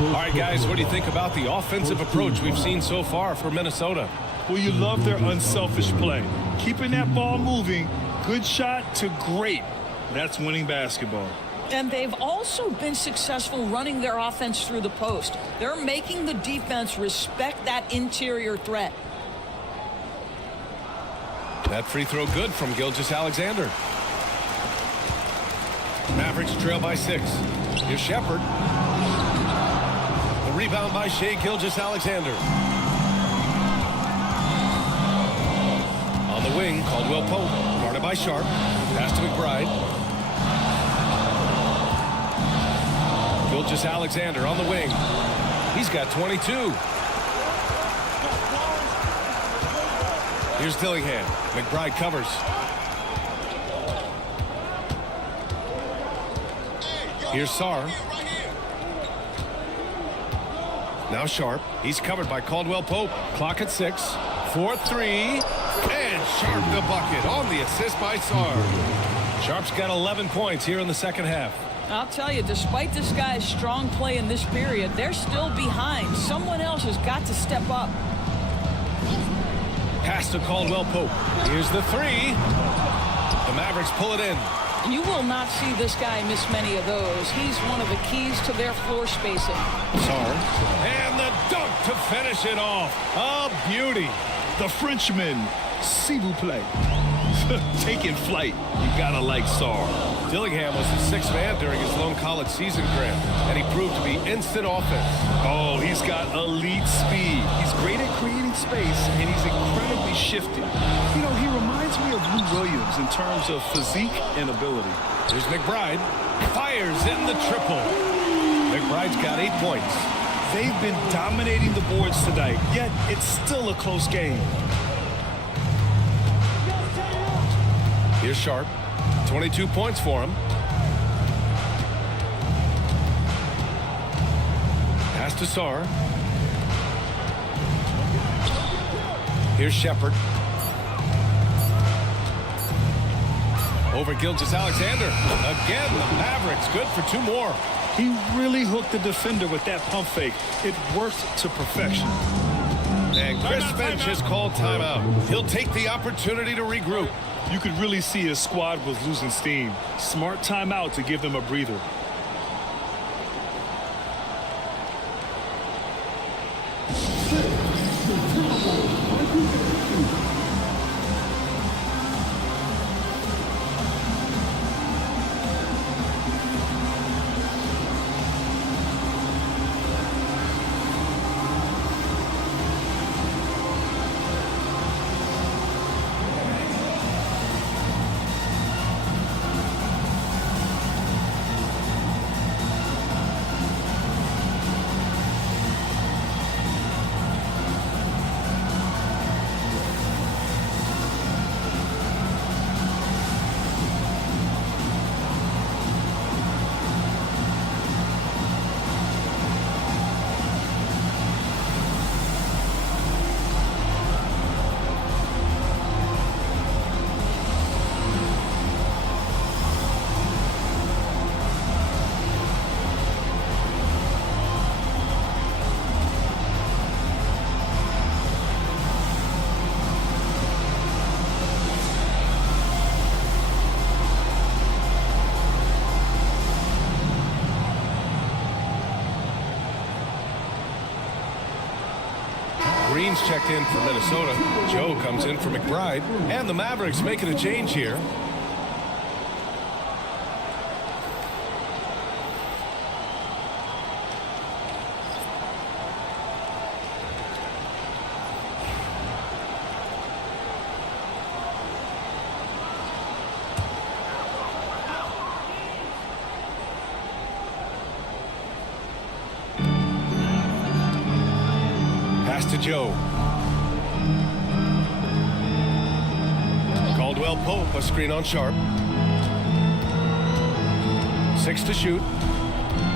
All right, guys, what do you think about the offensive approach we've seen so far for Minnesota? Well, you love their unselfish play. Keeping that ball moving, good shot to great. That's winning basketball. And they've also been successful running their offense through the post. They're making the defense respect that interior threat. That free throw good from Gilgeous-Alexander. Mavericks trail by 6. Here's Shepherd. The rebound by Shai Gilgeous-Alexander. On the wing, Caldwell Pope, guarded by Sharp. Pass to McBride. Gilgeous-Alexander on the wing. He's got 22. Here's Dillingham. McBride covers. Here's Sarr. Now Sharp. He's covered by Caldwell Pope. Clock at 6. 4-3. And Sharp the bucket on the assist by Sarr. Sharp's got 11 points here in the second half. I'll tell you, despite this guy's strong play in this period, they're still behind. Someone else has got to step up. Pass to Caldwell Pope. Here's the 3. The Mavericks pull it in. You will not see this guy miss many of those. He's one of the keys to their floor spacing. Sarr. And the dunk to finish it off. A beauty. The Frenchman, s'il vous plaît. Taking flight. You gotta like Sarr. Dillingham was the sixth man during his lone college season, Graham, and he proved to be instant offense. Oh, he's got elite speed. He's great at creating space, and he's incredibly shifty. You know, he reminds me of Lou Williams in terms of physique and ability. Here's McBride. Fires in the triple. McBride's got 8 points. They've been dominating the boards tonight, yet it's still a close game. Here's Sharp. 22 points for him. Pass to Sarr. Here's Shepard. Over Gilgeous-Alexander. Again, the Mavericks good for 2 more. He really hooked the defender with that pump fake. It worked to perfection. And Chris Finch has called timeout. He'll take the opportunity to regroup. You could really see his squad was losing steam. Smart timeout to give them a breather. Green's checked in for Minnesota. Joe comes in for McBride. And the Mavericks making a change here. To Joe. Caldwell Pope, a screen on Sharp. 6 to shoot.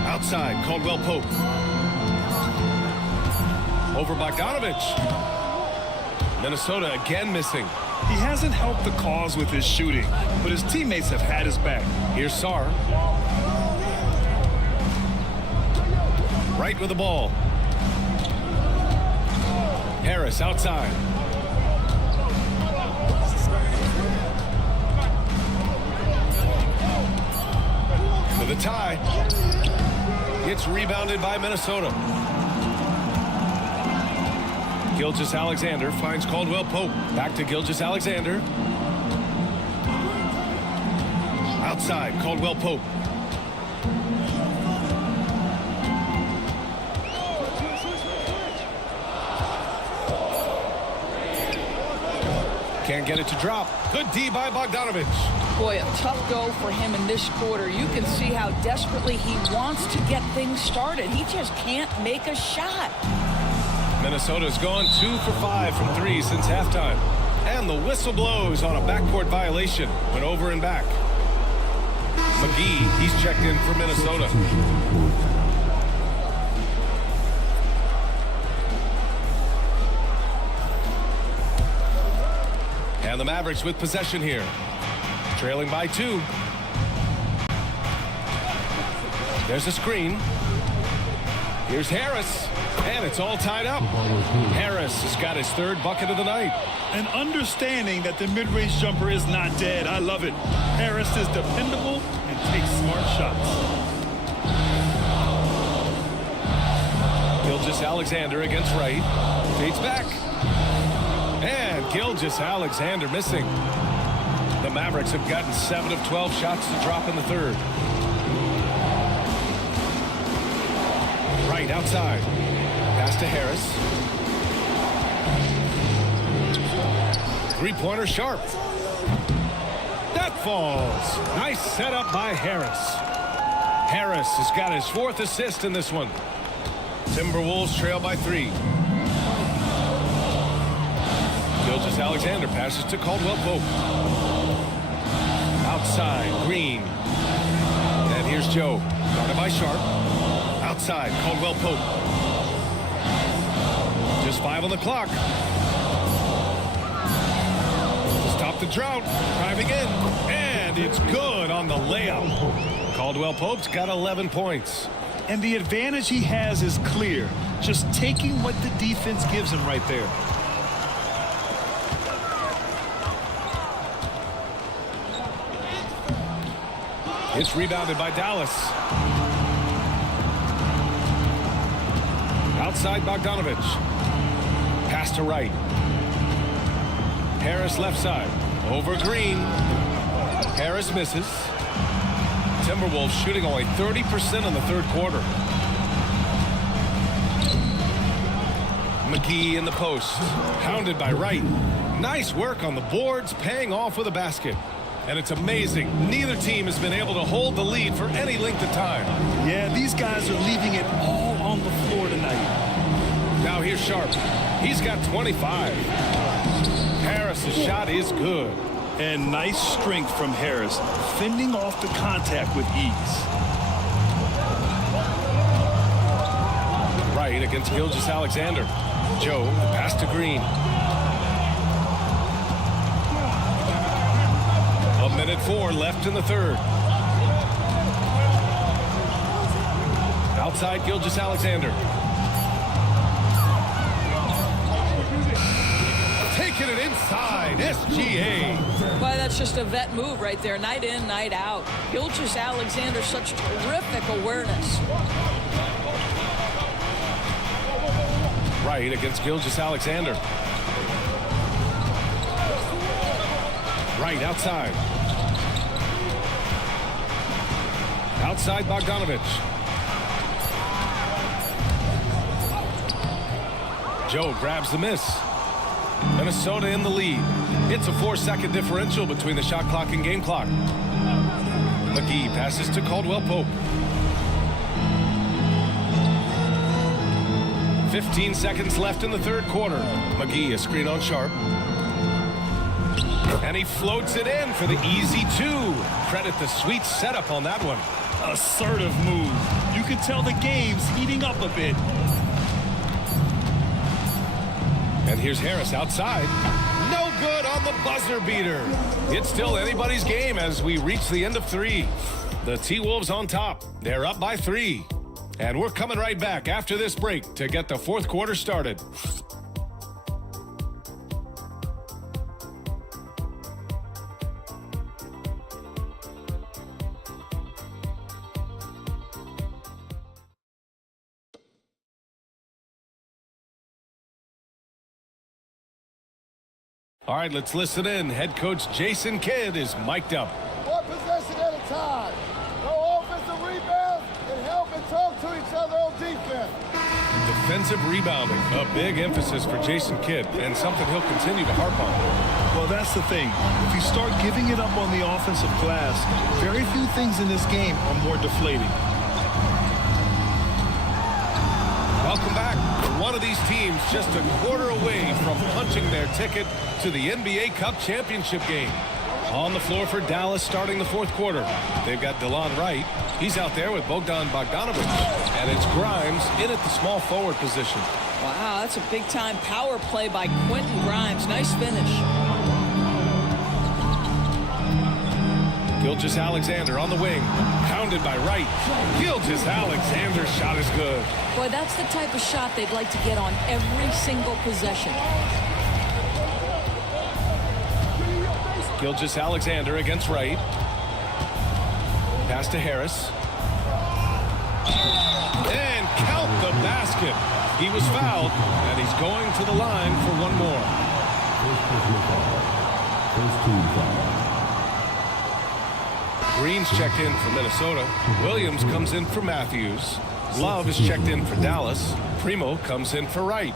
Outside, Caldwell Pope. Over Bogdanovich. Minnesota again missing. He hasn't helped the cause with his shooting, but his teammates have had his back. Here's Sarr. Right with the ball. Harris outside. For the tie. It's rebounded by Minnesota. Gilgeous-Alexander finds Caldwell Pope. Back to Gilgeous-Alexander. Outside, Caldwell Pope. Can't get it to drop. Good D by Bogdanovich. Boy, a tough go for him in this quarter. You can see how desperately he wants to get things started. He just can't make a shot. Minnesota's gone 2 for 5 from 3 since halftime. And the whistle blows on a backcourt violation. Went over and back. McGee, he's checked in for Minnesota. the Mavericks with possession here. Trailing by 2. There's a screen. Here's Harris. And it's all tied up. Harris has got his 3rd bucket of the night. And understanding that the mid-range jumper is not dead. I love it. Harris is dependable and takes smart shots. Gilgeous-Alexander against Wright. Fades back. And Gilgeous-Alexander missing. The Mavericks have gotten 7 of 12 shots to drop in the 3rd. Wright outside. Pass to Harris. 3-pointer Sharp. That falls. Nice setup by Harris. Harris has got his 4th assist in this one. Timberwolves trail by 3. Gilgeous-Alexander passes to Caldwell Pope. Outside, Green. And here's Joe. Guarded by Sharp. Outside, Caldwell Pope. Just 5 on the clock. Stop the drought. Driving in. And it's good on the layup. Caldwell Pope's got 11 points. And the advantage he has is clear. Just taking what the defense gives him right there. It's rebounded by Dallas. Outside Bogdanovich. Pass to Wright. Harris left side. Over Green. Harris misses. Timberwolves shooting only 30% in the 3rd quarter. McGee in the post. Hounded by Wright. Nice work on the boards, paying off with a basket. And it's amazing. Neither team has been able to hold the lead for any length of time. Yeah, these guys are leaving it all on the floor tonight. Now here's Sharp. He's got 25. Harris's shot is good. And nice strength from Harris, fending off the contact with ease. Wright against Gilgeous-Alexander. Joe, the pass to Green. 1:04 left in the 3rd. Outside Gilgeous-Alexander. Taking it inside, SGA. Boy, that's just a vet move right there. Night in, night out. Gilgeous-Alexander, such terrific awareness. Wright against Gilgeous-Alexander. Wright outside. Outside Bogdanovich. Joe grabs the miss. Minnesota in the lead. It's a 4-second differential between the shot clock and game clock. McGee passes to Caldwell Pope. 15 seconds left in the 3rd quarter. McGee a screen on Sharp. And he floats it in for the easy 2. Credit the sweet setup on that one. Assertive move. You can tell the game's heating up a bit. And here's Harris outside. No good on the buzzer beater. It's still anybody's game as we reach the end of 3. The T-Wolves on top. They're up by 3. And we're coming right back after this break to get the 4th quarter started. All right, let's listen in. Head coach Jason Kidd is mic'd up. One possession at a time. No offensive rebounds and help and talk to each other on defense. Defensive rebounding, a big emphasis for Jason Kidd, and something he'll continue to harp on. Well, that's the thing. If you start giving it up on the offensive glass, very few things in this game are more deflating. Welcome back. One of these teams just a quarter away from punching their ticket to the NBA Cup championship game. On the floor for Dallas starting the 4th quarter. They've got DeLon Wright. He's out there with Bogdan Bogdanovich. And it's Grimes in at the small forward position. Wow, that's a big-time power play by Quentin Grimes. Nice finish. Gilgeous-Alexander on the wing. Pounded by Wright. Gilgeous-Alexander's shot is good. Boy, that's the type of shot they'd like to get on every single possession. Gilgeous-Alexander against Wright. Pass to Harris. And count the basket. He was fouled, and he's going to the line for one more. Green's checked in for Minnesota. Williams comes in for Matthews. Love is checked in for Dallas. Primo comes in for Wright.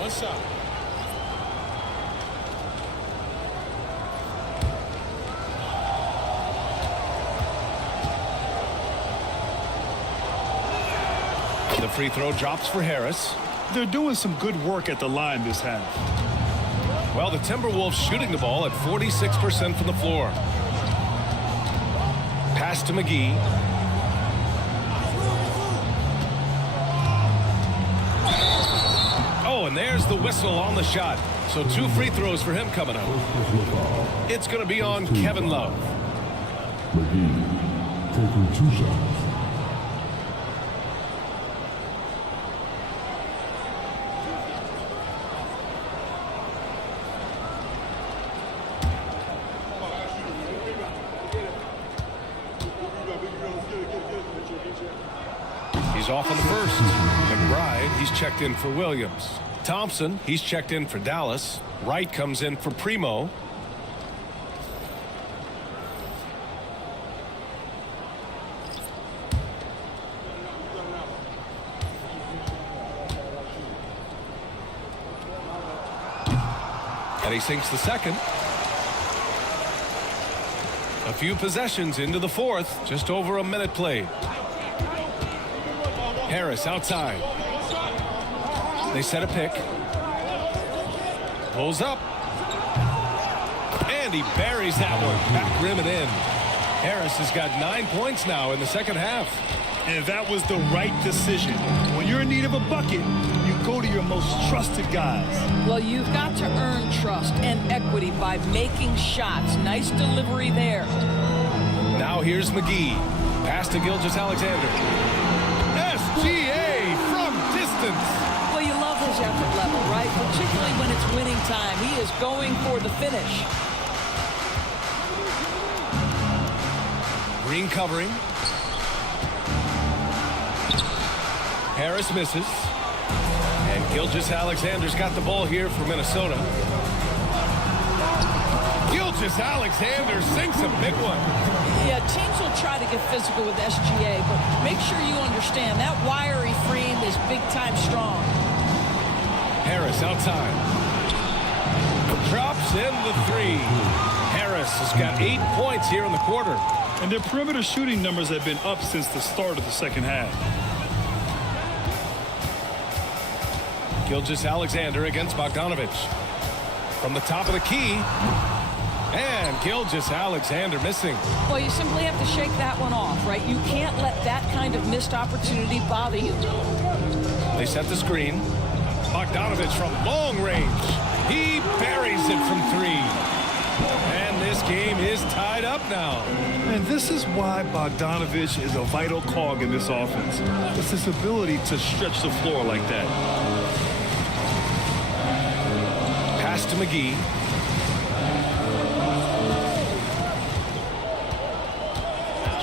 One shot. The free throw drops for Harris. They're doing some good work at the line this half. Well, the Timberwolves shooting the ball at 46% from the floor. Pass to McGee. Oh, and there's the whistle on the shot. So 2 free throws for him coming up. It's going to be on Kevin Love. McGee taking 2 shots. He's off on the first. McBride, he's checked in for Williams. Thompson, he's checked in for Dallas. Wright comes in for Primo. And he sinks the second. A few possessions into the fourth. Just over a minute played. Harris outside. They set a pick. Pulls up. And he buries that one. Back rim and in. Harris has got 9 points now in the second half. And that was the right decision. When you're in need of a bucket, you go to your most trusted guys. Well, you've got to earn trust and equity by making shots. Nice delivery there. Now here's McGee. Pass to Gilgeous-Alexander. SGA from distance. Well, you love his effort level, right? Particularly when it's winning time. He is going for the finish. Green covering. Harris misses. And Gilgeous-Alexander's got the ball here for Minnesota. Gilgeous-Alexander sinks a big one. Yeah, teams will try to get physical with SGA, but make sure you understand that wiry frame is big-time strong. Harris outside. Drops in the 3. Harris has got 8 points here in the quarter. And their perimeter shooting numbers have been up since the start of the second half. Gilgeous-Alexander against Bogdanovich. From the top of the key. And Gilgeous-Alexander missing. Well, you simply have to shake that one off, right? You can't let that kind of missed opportunity bother you. They set the screen. Bogdanovich from long range. He buries it from 3. And this game is tied up now. And this is why Bogdanovich is a vital cog in this offense. It's his ability to stretch the floor like that. Pass to McGee.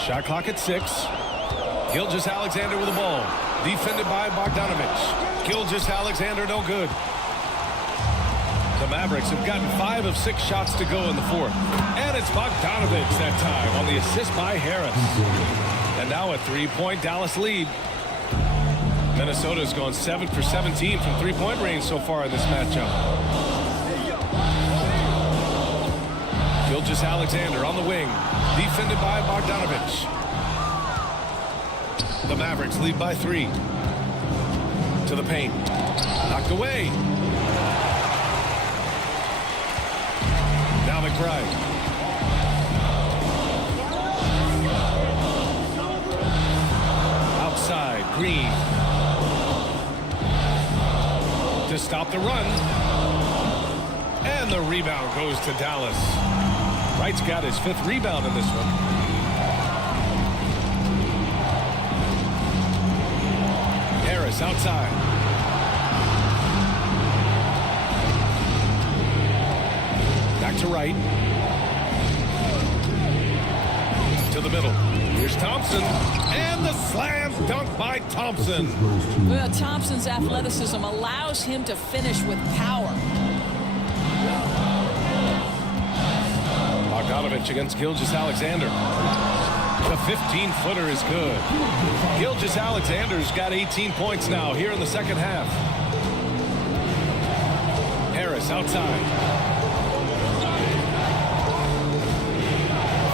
Shot clock at 6. Gilgeous-Alexander with the ball. Defended by Bogdanovich. Gilgeous-Alexander no good. The Mavericks have gotten 5 of 6 shots to go in the fourth. And it's Bogdanovich that time on the assist by Harris. And now a 3-point Dallas lead. Minnesota's gone 7 for 17 from 3-point range so far in this matchup. Gilgeous-Alexander on the wing. Defended by Bogdanovich. The Mavericks lead by 3. To the paint. Knocked away. Now McBride. Outside, Green. To stop the run. And the rebound goes to Dallas. Wright's got his 5th rebound in this one. Harris outside. Back to Wright. To the middle. Here's Thompson. And the slam dunk by Thompson. Well, Thompson's athleticism allows him to finish with power. Bogdanovich against Gilgeous-Alexander. The 15-footer is good. Gilgeous-Alexander's got 18 points now here in the second half. Harris outside.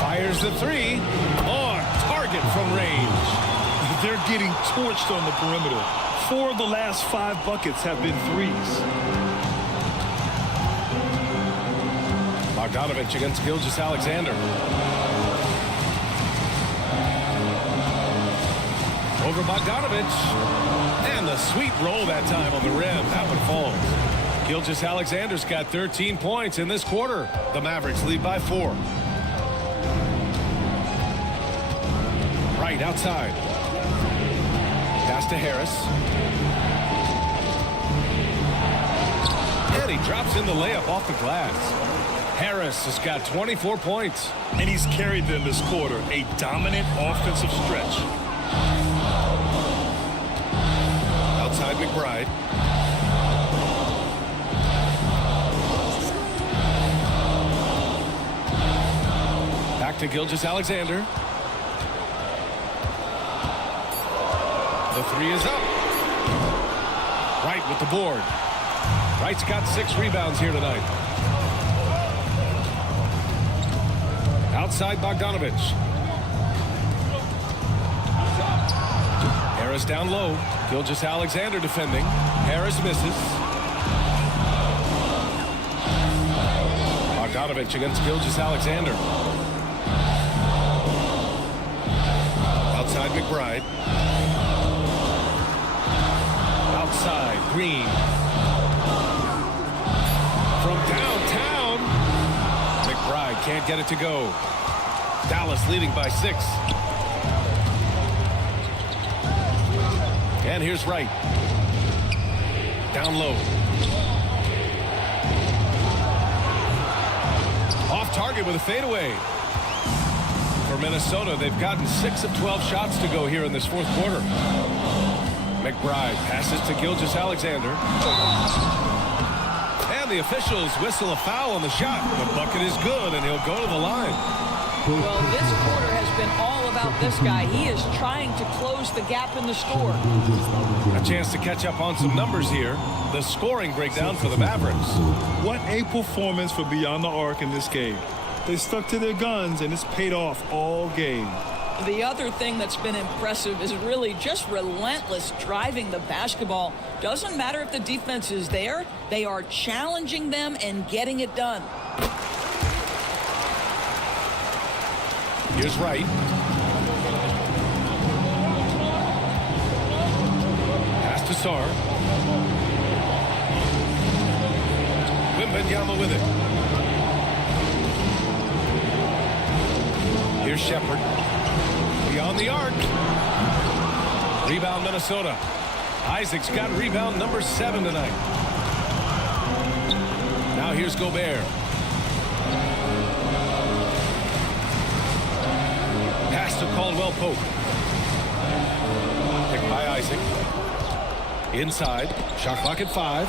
Fires the 3. On target from range. They're getting torched on the perimeter. 4 of the last 5 buckets have been threes. Bogdanovich against Gilgeous-Alexander. Over Bogdanovich. And the sweet roll that time on the rim. That one falls. Gilgeous-Alexander's got 13 points in this quarter. The Mavericks lead by 4. Right outside. Pass to Harris. And he drops in the layup off the glass. Harris has got 24 points. And he's carried them this quarter. A dominant offensive stretch. Outside McBride. Back to Gilgeous-Alexander. The 3 is up. Wright with the board. Wright's got 6 rebounds here tonight. Outside Bogdanovich. Harris down low. Gilgeous-Alexander defending. Harris misses. Bogdanovich against Gilgeous-Alexander. Outside McBride. Outside Green. From downtown. McBride can't get it to go. Dallas leading by 6. And here's Wright. Down low. Off target with a fadeaway. For Minnesota, they've gotten 6 of 12 shots to go here in this 4th quarter. McBride passes to Gilgeous-Alexander. And the officials whistle a foul on the shot. The bucket is good, and he'll go to the line. Well, this quarter has been all about this guy. He is trying to close the gap in the score. A chance to catch up on some numbers here. The scoring breakdown for the Mavericks. What a performance for Beyond the Arc in this game. They stuck to their guns, and it's paid off all game. The other thing that's been impressive is really just relentless driving the basketball. Doesn't matter if the defense is there. They are challenging them and getting it done. Here's Wright. Pass to Sarr. Wembanyama with it. Here's Shepherd. Beyond the arc. Rebound Minnesota. Isaac's got rebound number 7 tonight. Now here's Gobert. Pass to Caldwell Pope. Picked by Isaac. Inside. Shot clock at 5.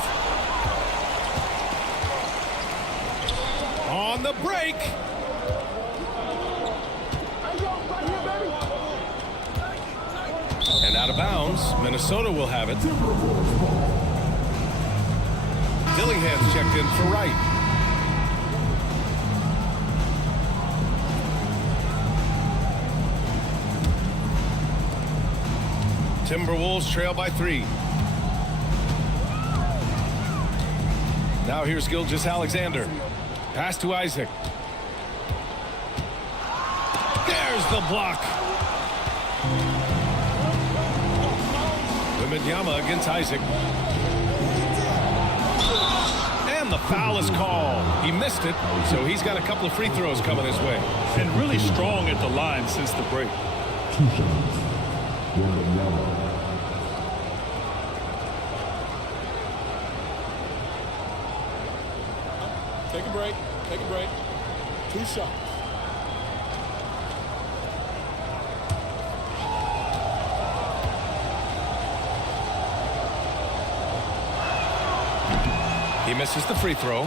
On the break. And out of bounds. Minnesota will have it. Dillingham's checked in for Wright. Timberwolves trail by 3. Now here's Gilgeous-Alexander. Pass to Isaac. There's the block. Wembanyama against Isaac. And And the foul is called. He missed it, so he's got a couple of free throws coming his way. And really strong at the line since the break. 2 shots. Take a break. Take a break. 2 shots. He misses the free throw.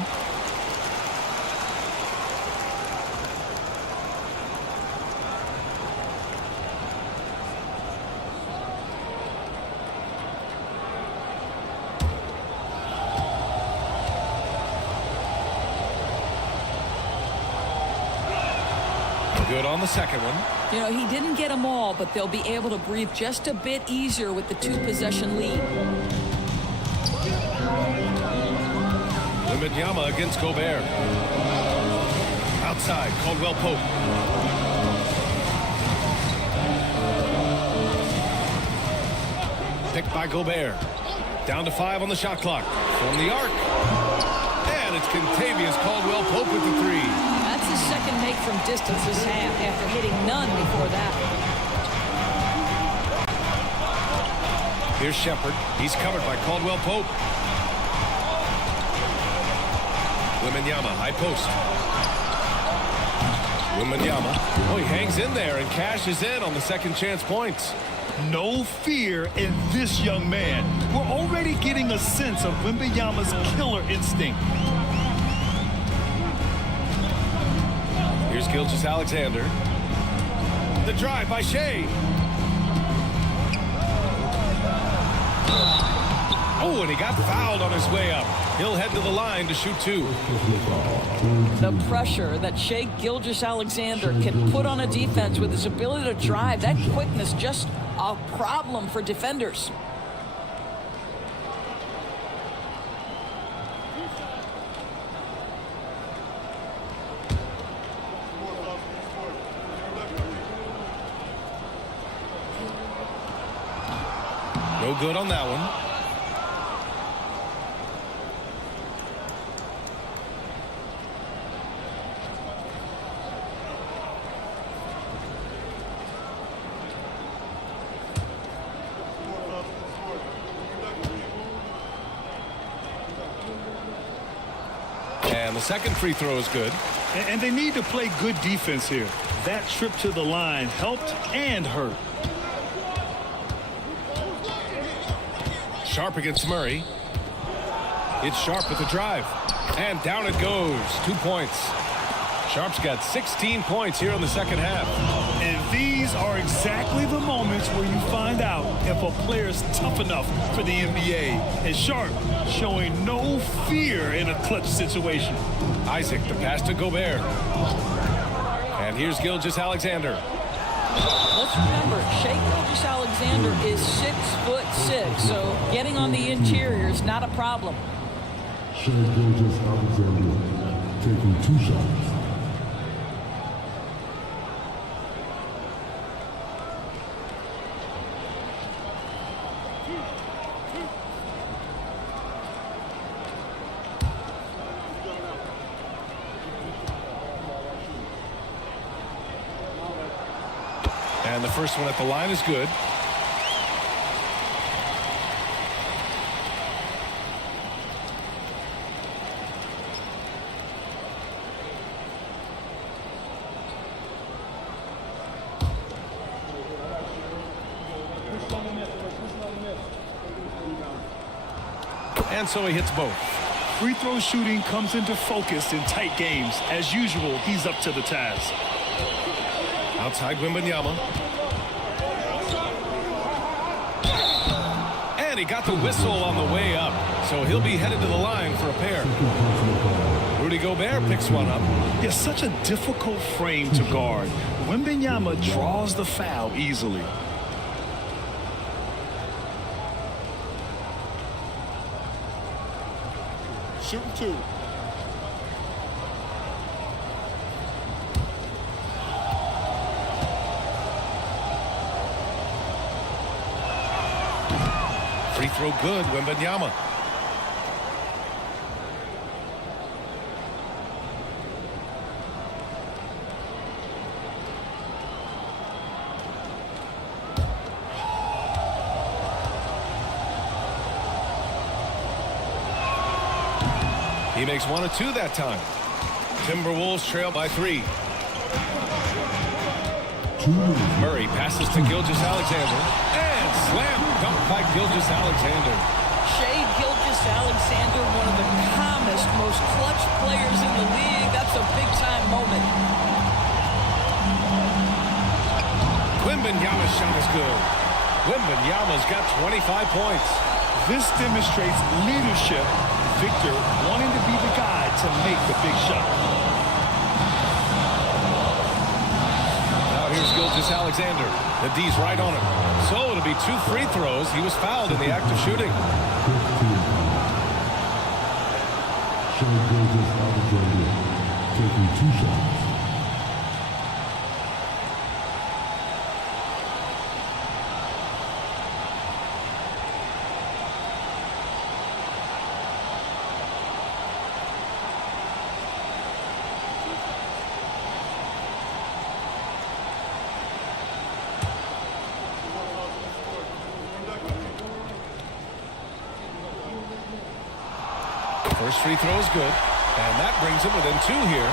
Good on the second one. You know, he didn't get them all, but they'll be able to breathe just a bit easier with the 2-possession lead. Wembanyama against Gobert. Outside, Caldwell Pope. Picked by Gobert. Down to 5 on the shot clock. From the arc. And it's Kentavious Caldwell Pope with the 3. That's his second make from distance this half after hitting none before that. Here's Shepherd. He's covered by Caldwell Pope. Wembanyama, high post. Wembanyama. Oh, he hangs in there and cashes in on the second chance points. No fear in this young man. We're already getting a sense of Wembanyama's killer instinct. Here's Gilgeous-Alexander. The drive by Shea. Oh, and he got fouled on his way up. He'll head to the line to shoot 2. The pressure that Shea Gilgeous-Alexander can put on a defense with his ability to drive, that quickness, just a problem for defenders. No good on that one. And the second free throw is good. And they need to play good defense here. That trip to the line helped and hurt. Sharp against Murray. It's Sharp with the drive. And down it goes. 2 points. Sharp's got 16 points here in the second half. And these are exactly the moments where you find out if a player's tough enough for the NBA. And Sharp showing no fear in a clutch situation. Isaac, the pass to Gobert. And here's Gilgeous-Alexander. Let's remember, Shea Gilgeous-Alexander is 6'6", so getting on the interior is not a problem. Shea Gilgeous-Alexander taking 2 shots. And the first one at the line is good. And so he hits both. Free throw shooting comes into focus in tight games. As usual, he's up to the task. Outside Wembanyama. And he got the whistle on the way up, so he'll be headed to the line for a pair. Rudy Gobert picks one up. It's such a difficult frame to guard. Wembanyama draws the foul easily. Shooting 2. Free throw good, Wembanyama. He makes 1 of 2 that time. Timberwolves trail by 3. Murray passes to Gilgeous-Alexander. And slam dunk by Gilgeous-Alexander. Shai Gilgeous-Alexander, one of the calmest, most clutch players in the league. That's a big-time moment. Wembanyama's shot is good. Wembanyama's got 25 points. This demonstrates leadership. Victor wanting to be the guy to make the big shot. Now here's Gilgeous-Alexander. The D's right on him. So it'll be 2 free throws. He was fouled in the act of shooting. Shai Gilgeous-Alexander taking 2 shots. First free throw is good, and that brings him within 2 here.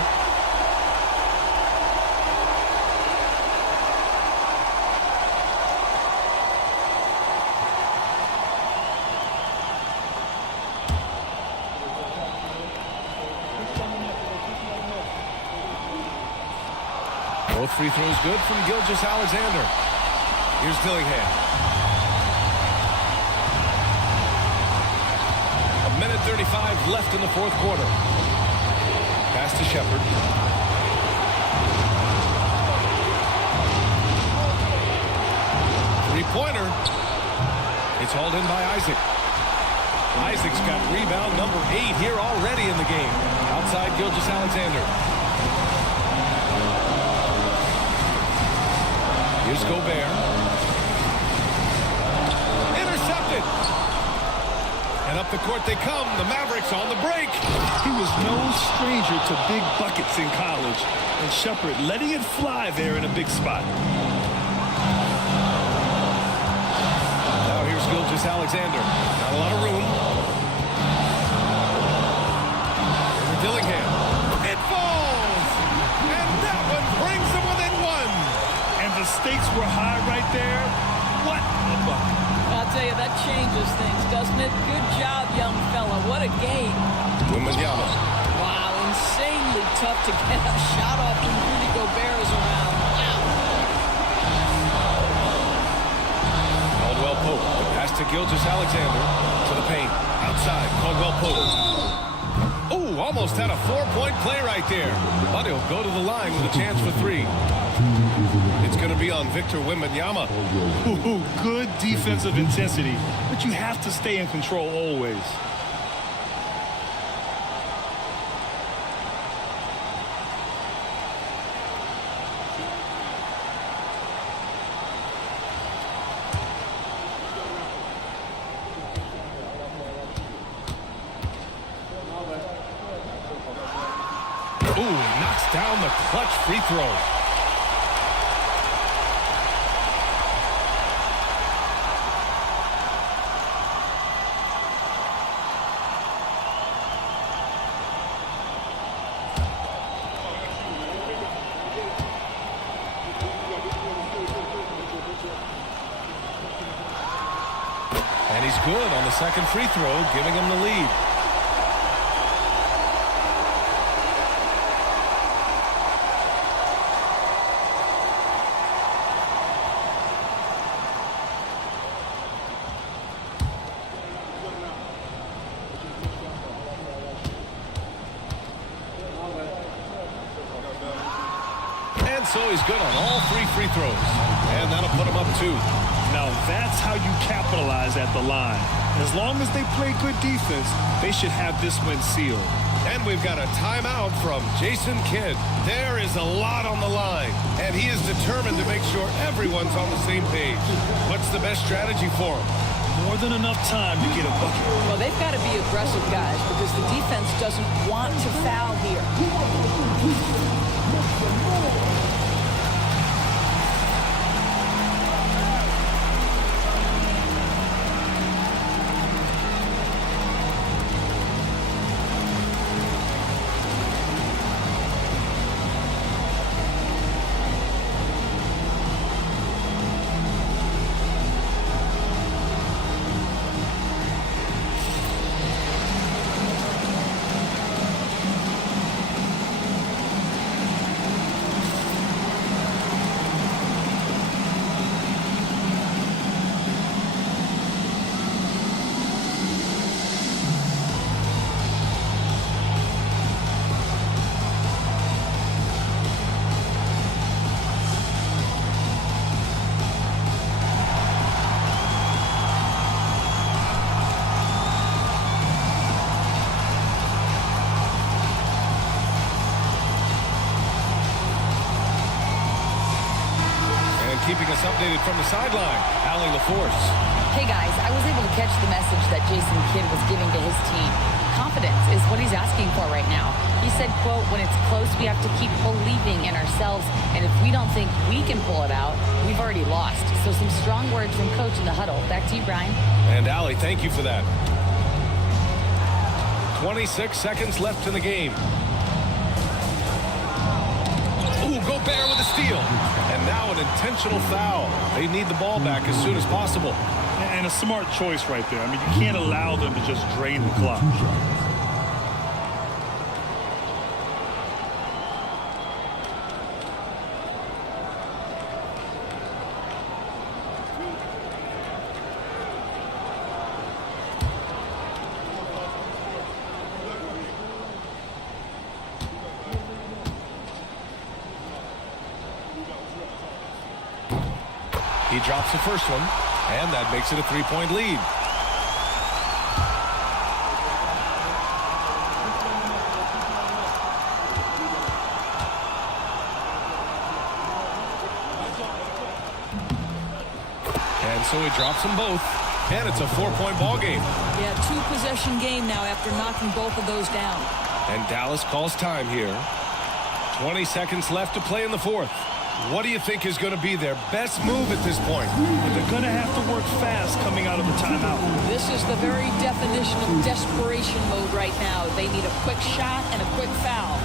Both free throws good from Gilgeous-Alexander. Here's Dillingham. 1:35 left in the 4th quarter. Pass to Shepherd. Three-pointer. It's hauled in by Isaac. Isaac's got rebound number 8 here already in the game. Outside Gilgeous-Alexander. Here's Gobert. Intercepted. And up the court they come. The Mavericks on the break. He was no stranger to big buckets in college. And Shepherd letting it fly there in a big spot. Now here's Gilgeous-Alexander. Not a lot of room. Here's Dillingham. It falls! And that one brings them within 1. And the stakes were high right there. What a bucket. I'll tell you, that changes things, doesn't it? Good job, young fella. What a game. Wembanyama. Wow, insanely tough to get a shot off when Rudy Gobert is around. Wow. Caldwell Pope. The pass to Gilgeous-Alexander. To the paint. Outside. Caldwell Pope. Oh, almost had a 4-point play right there. But he'll go to the line with a chance for 3. It's going to be on Victor Wembanyama. Ooh, good defensive intensity, but you have to stay in control always. Ooh, knocks down the clutch free throw. And he's good on the second free throw, giving him the lead. And so he's good on all 3 free throws. And that'll put him up 2. Now that's how you capitalize at the line. As long as they play good defense, they should have this win sealed. And we've got a timeout from Jason Kidd. There is a lot on the line, and he is determined to make sure everyone's on the same page. What's the best strategy for him? More than enough time to get a bucket. Well, they've got to be aggressive, guys, because the defense doesn't want to foul here. Dallas updated from the sideline. Allie LaForce. Hey guys, I was able to catch the message that Jason Kidd was giving to his team. Confidence is what he's asking for right now. He said, quote, when it's close, we have to keep believing in ourselves. And if we don't think we can pull it out, we've already lost. So some strong words from Coach in the huddle. Back to you, Brian. And Allie, thank you for that. 26 seconds left in the game. Ooh, Gobert with a steal. And now an intentional foul. They need the ball back as soon as possible. And a smart choice right there. I mean, you can't allow them to just drain the clock. He drops the first one, and that makes it a 3-point lead. And so he drops them both, and it's a 4-point ball game. Yeah, 2-possession game now after knocking both of those down. And Dallas calls time here. 20 seconds left to play in the fourth. What do you think is going to be their best move at this point? They're going to have to work fast coming out of the timeout. This is the very definition of desperation mode right now. They need a quick shot and a quick foul.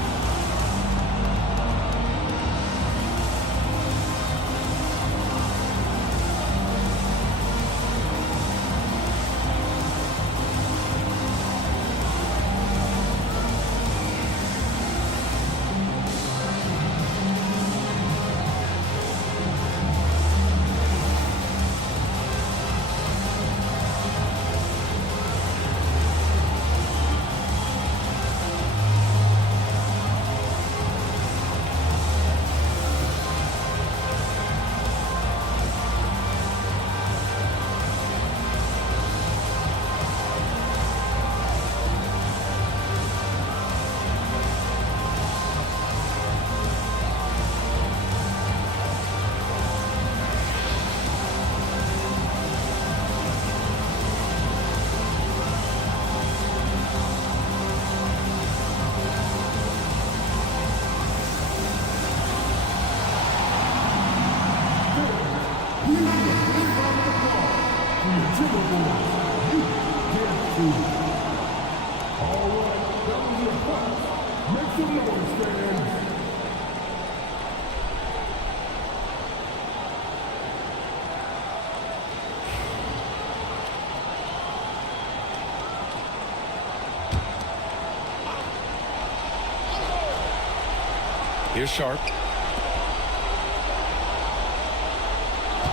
Here's Sharp.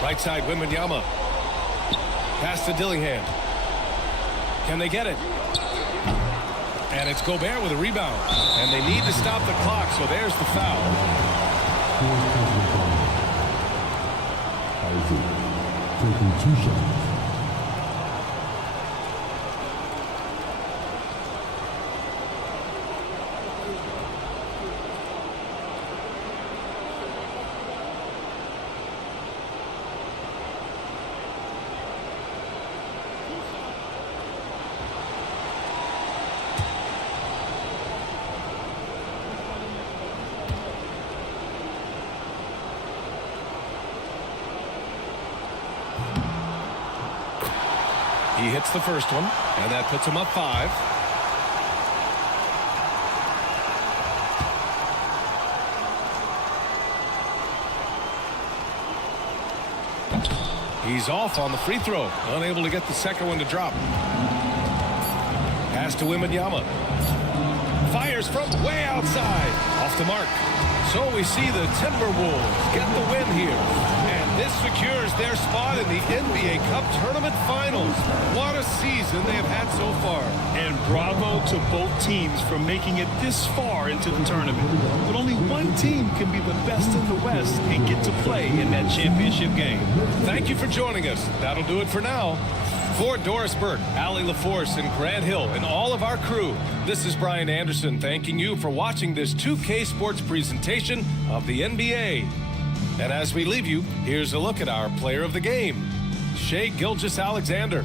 Right side, Wembanyama. Pass to Dillingham. Can they get it? And it's Gobert with a rebound. And they need to stop the clock, so there's the foul. Isaac taking 2 shots. He hits the first one, and that puts him up 5. He's off on the free throw, unable to get the second one to drop. Pass to Wembanyama. Fires from way outside, off the mark. So we see the Timberwolves get the win here. And this secures their spot in the NBA Cup Tournament Finals. What a season they have had so far. And bravo to both teams for making it this far into the tournament. But only one team can be the best in the West and get to play in that championship game. Thank you for joining us. That'll do it for now. For Doris Burke, Allie LaForce, and Grant Hill, and all of our crew, this is Brian Anderson thanking you for watching this 2K Sports presentation of the NBA. And as we leave you, here's a look at our player of the game, Shai Gilgeous-Alexander.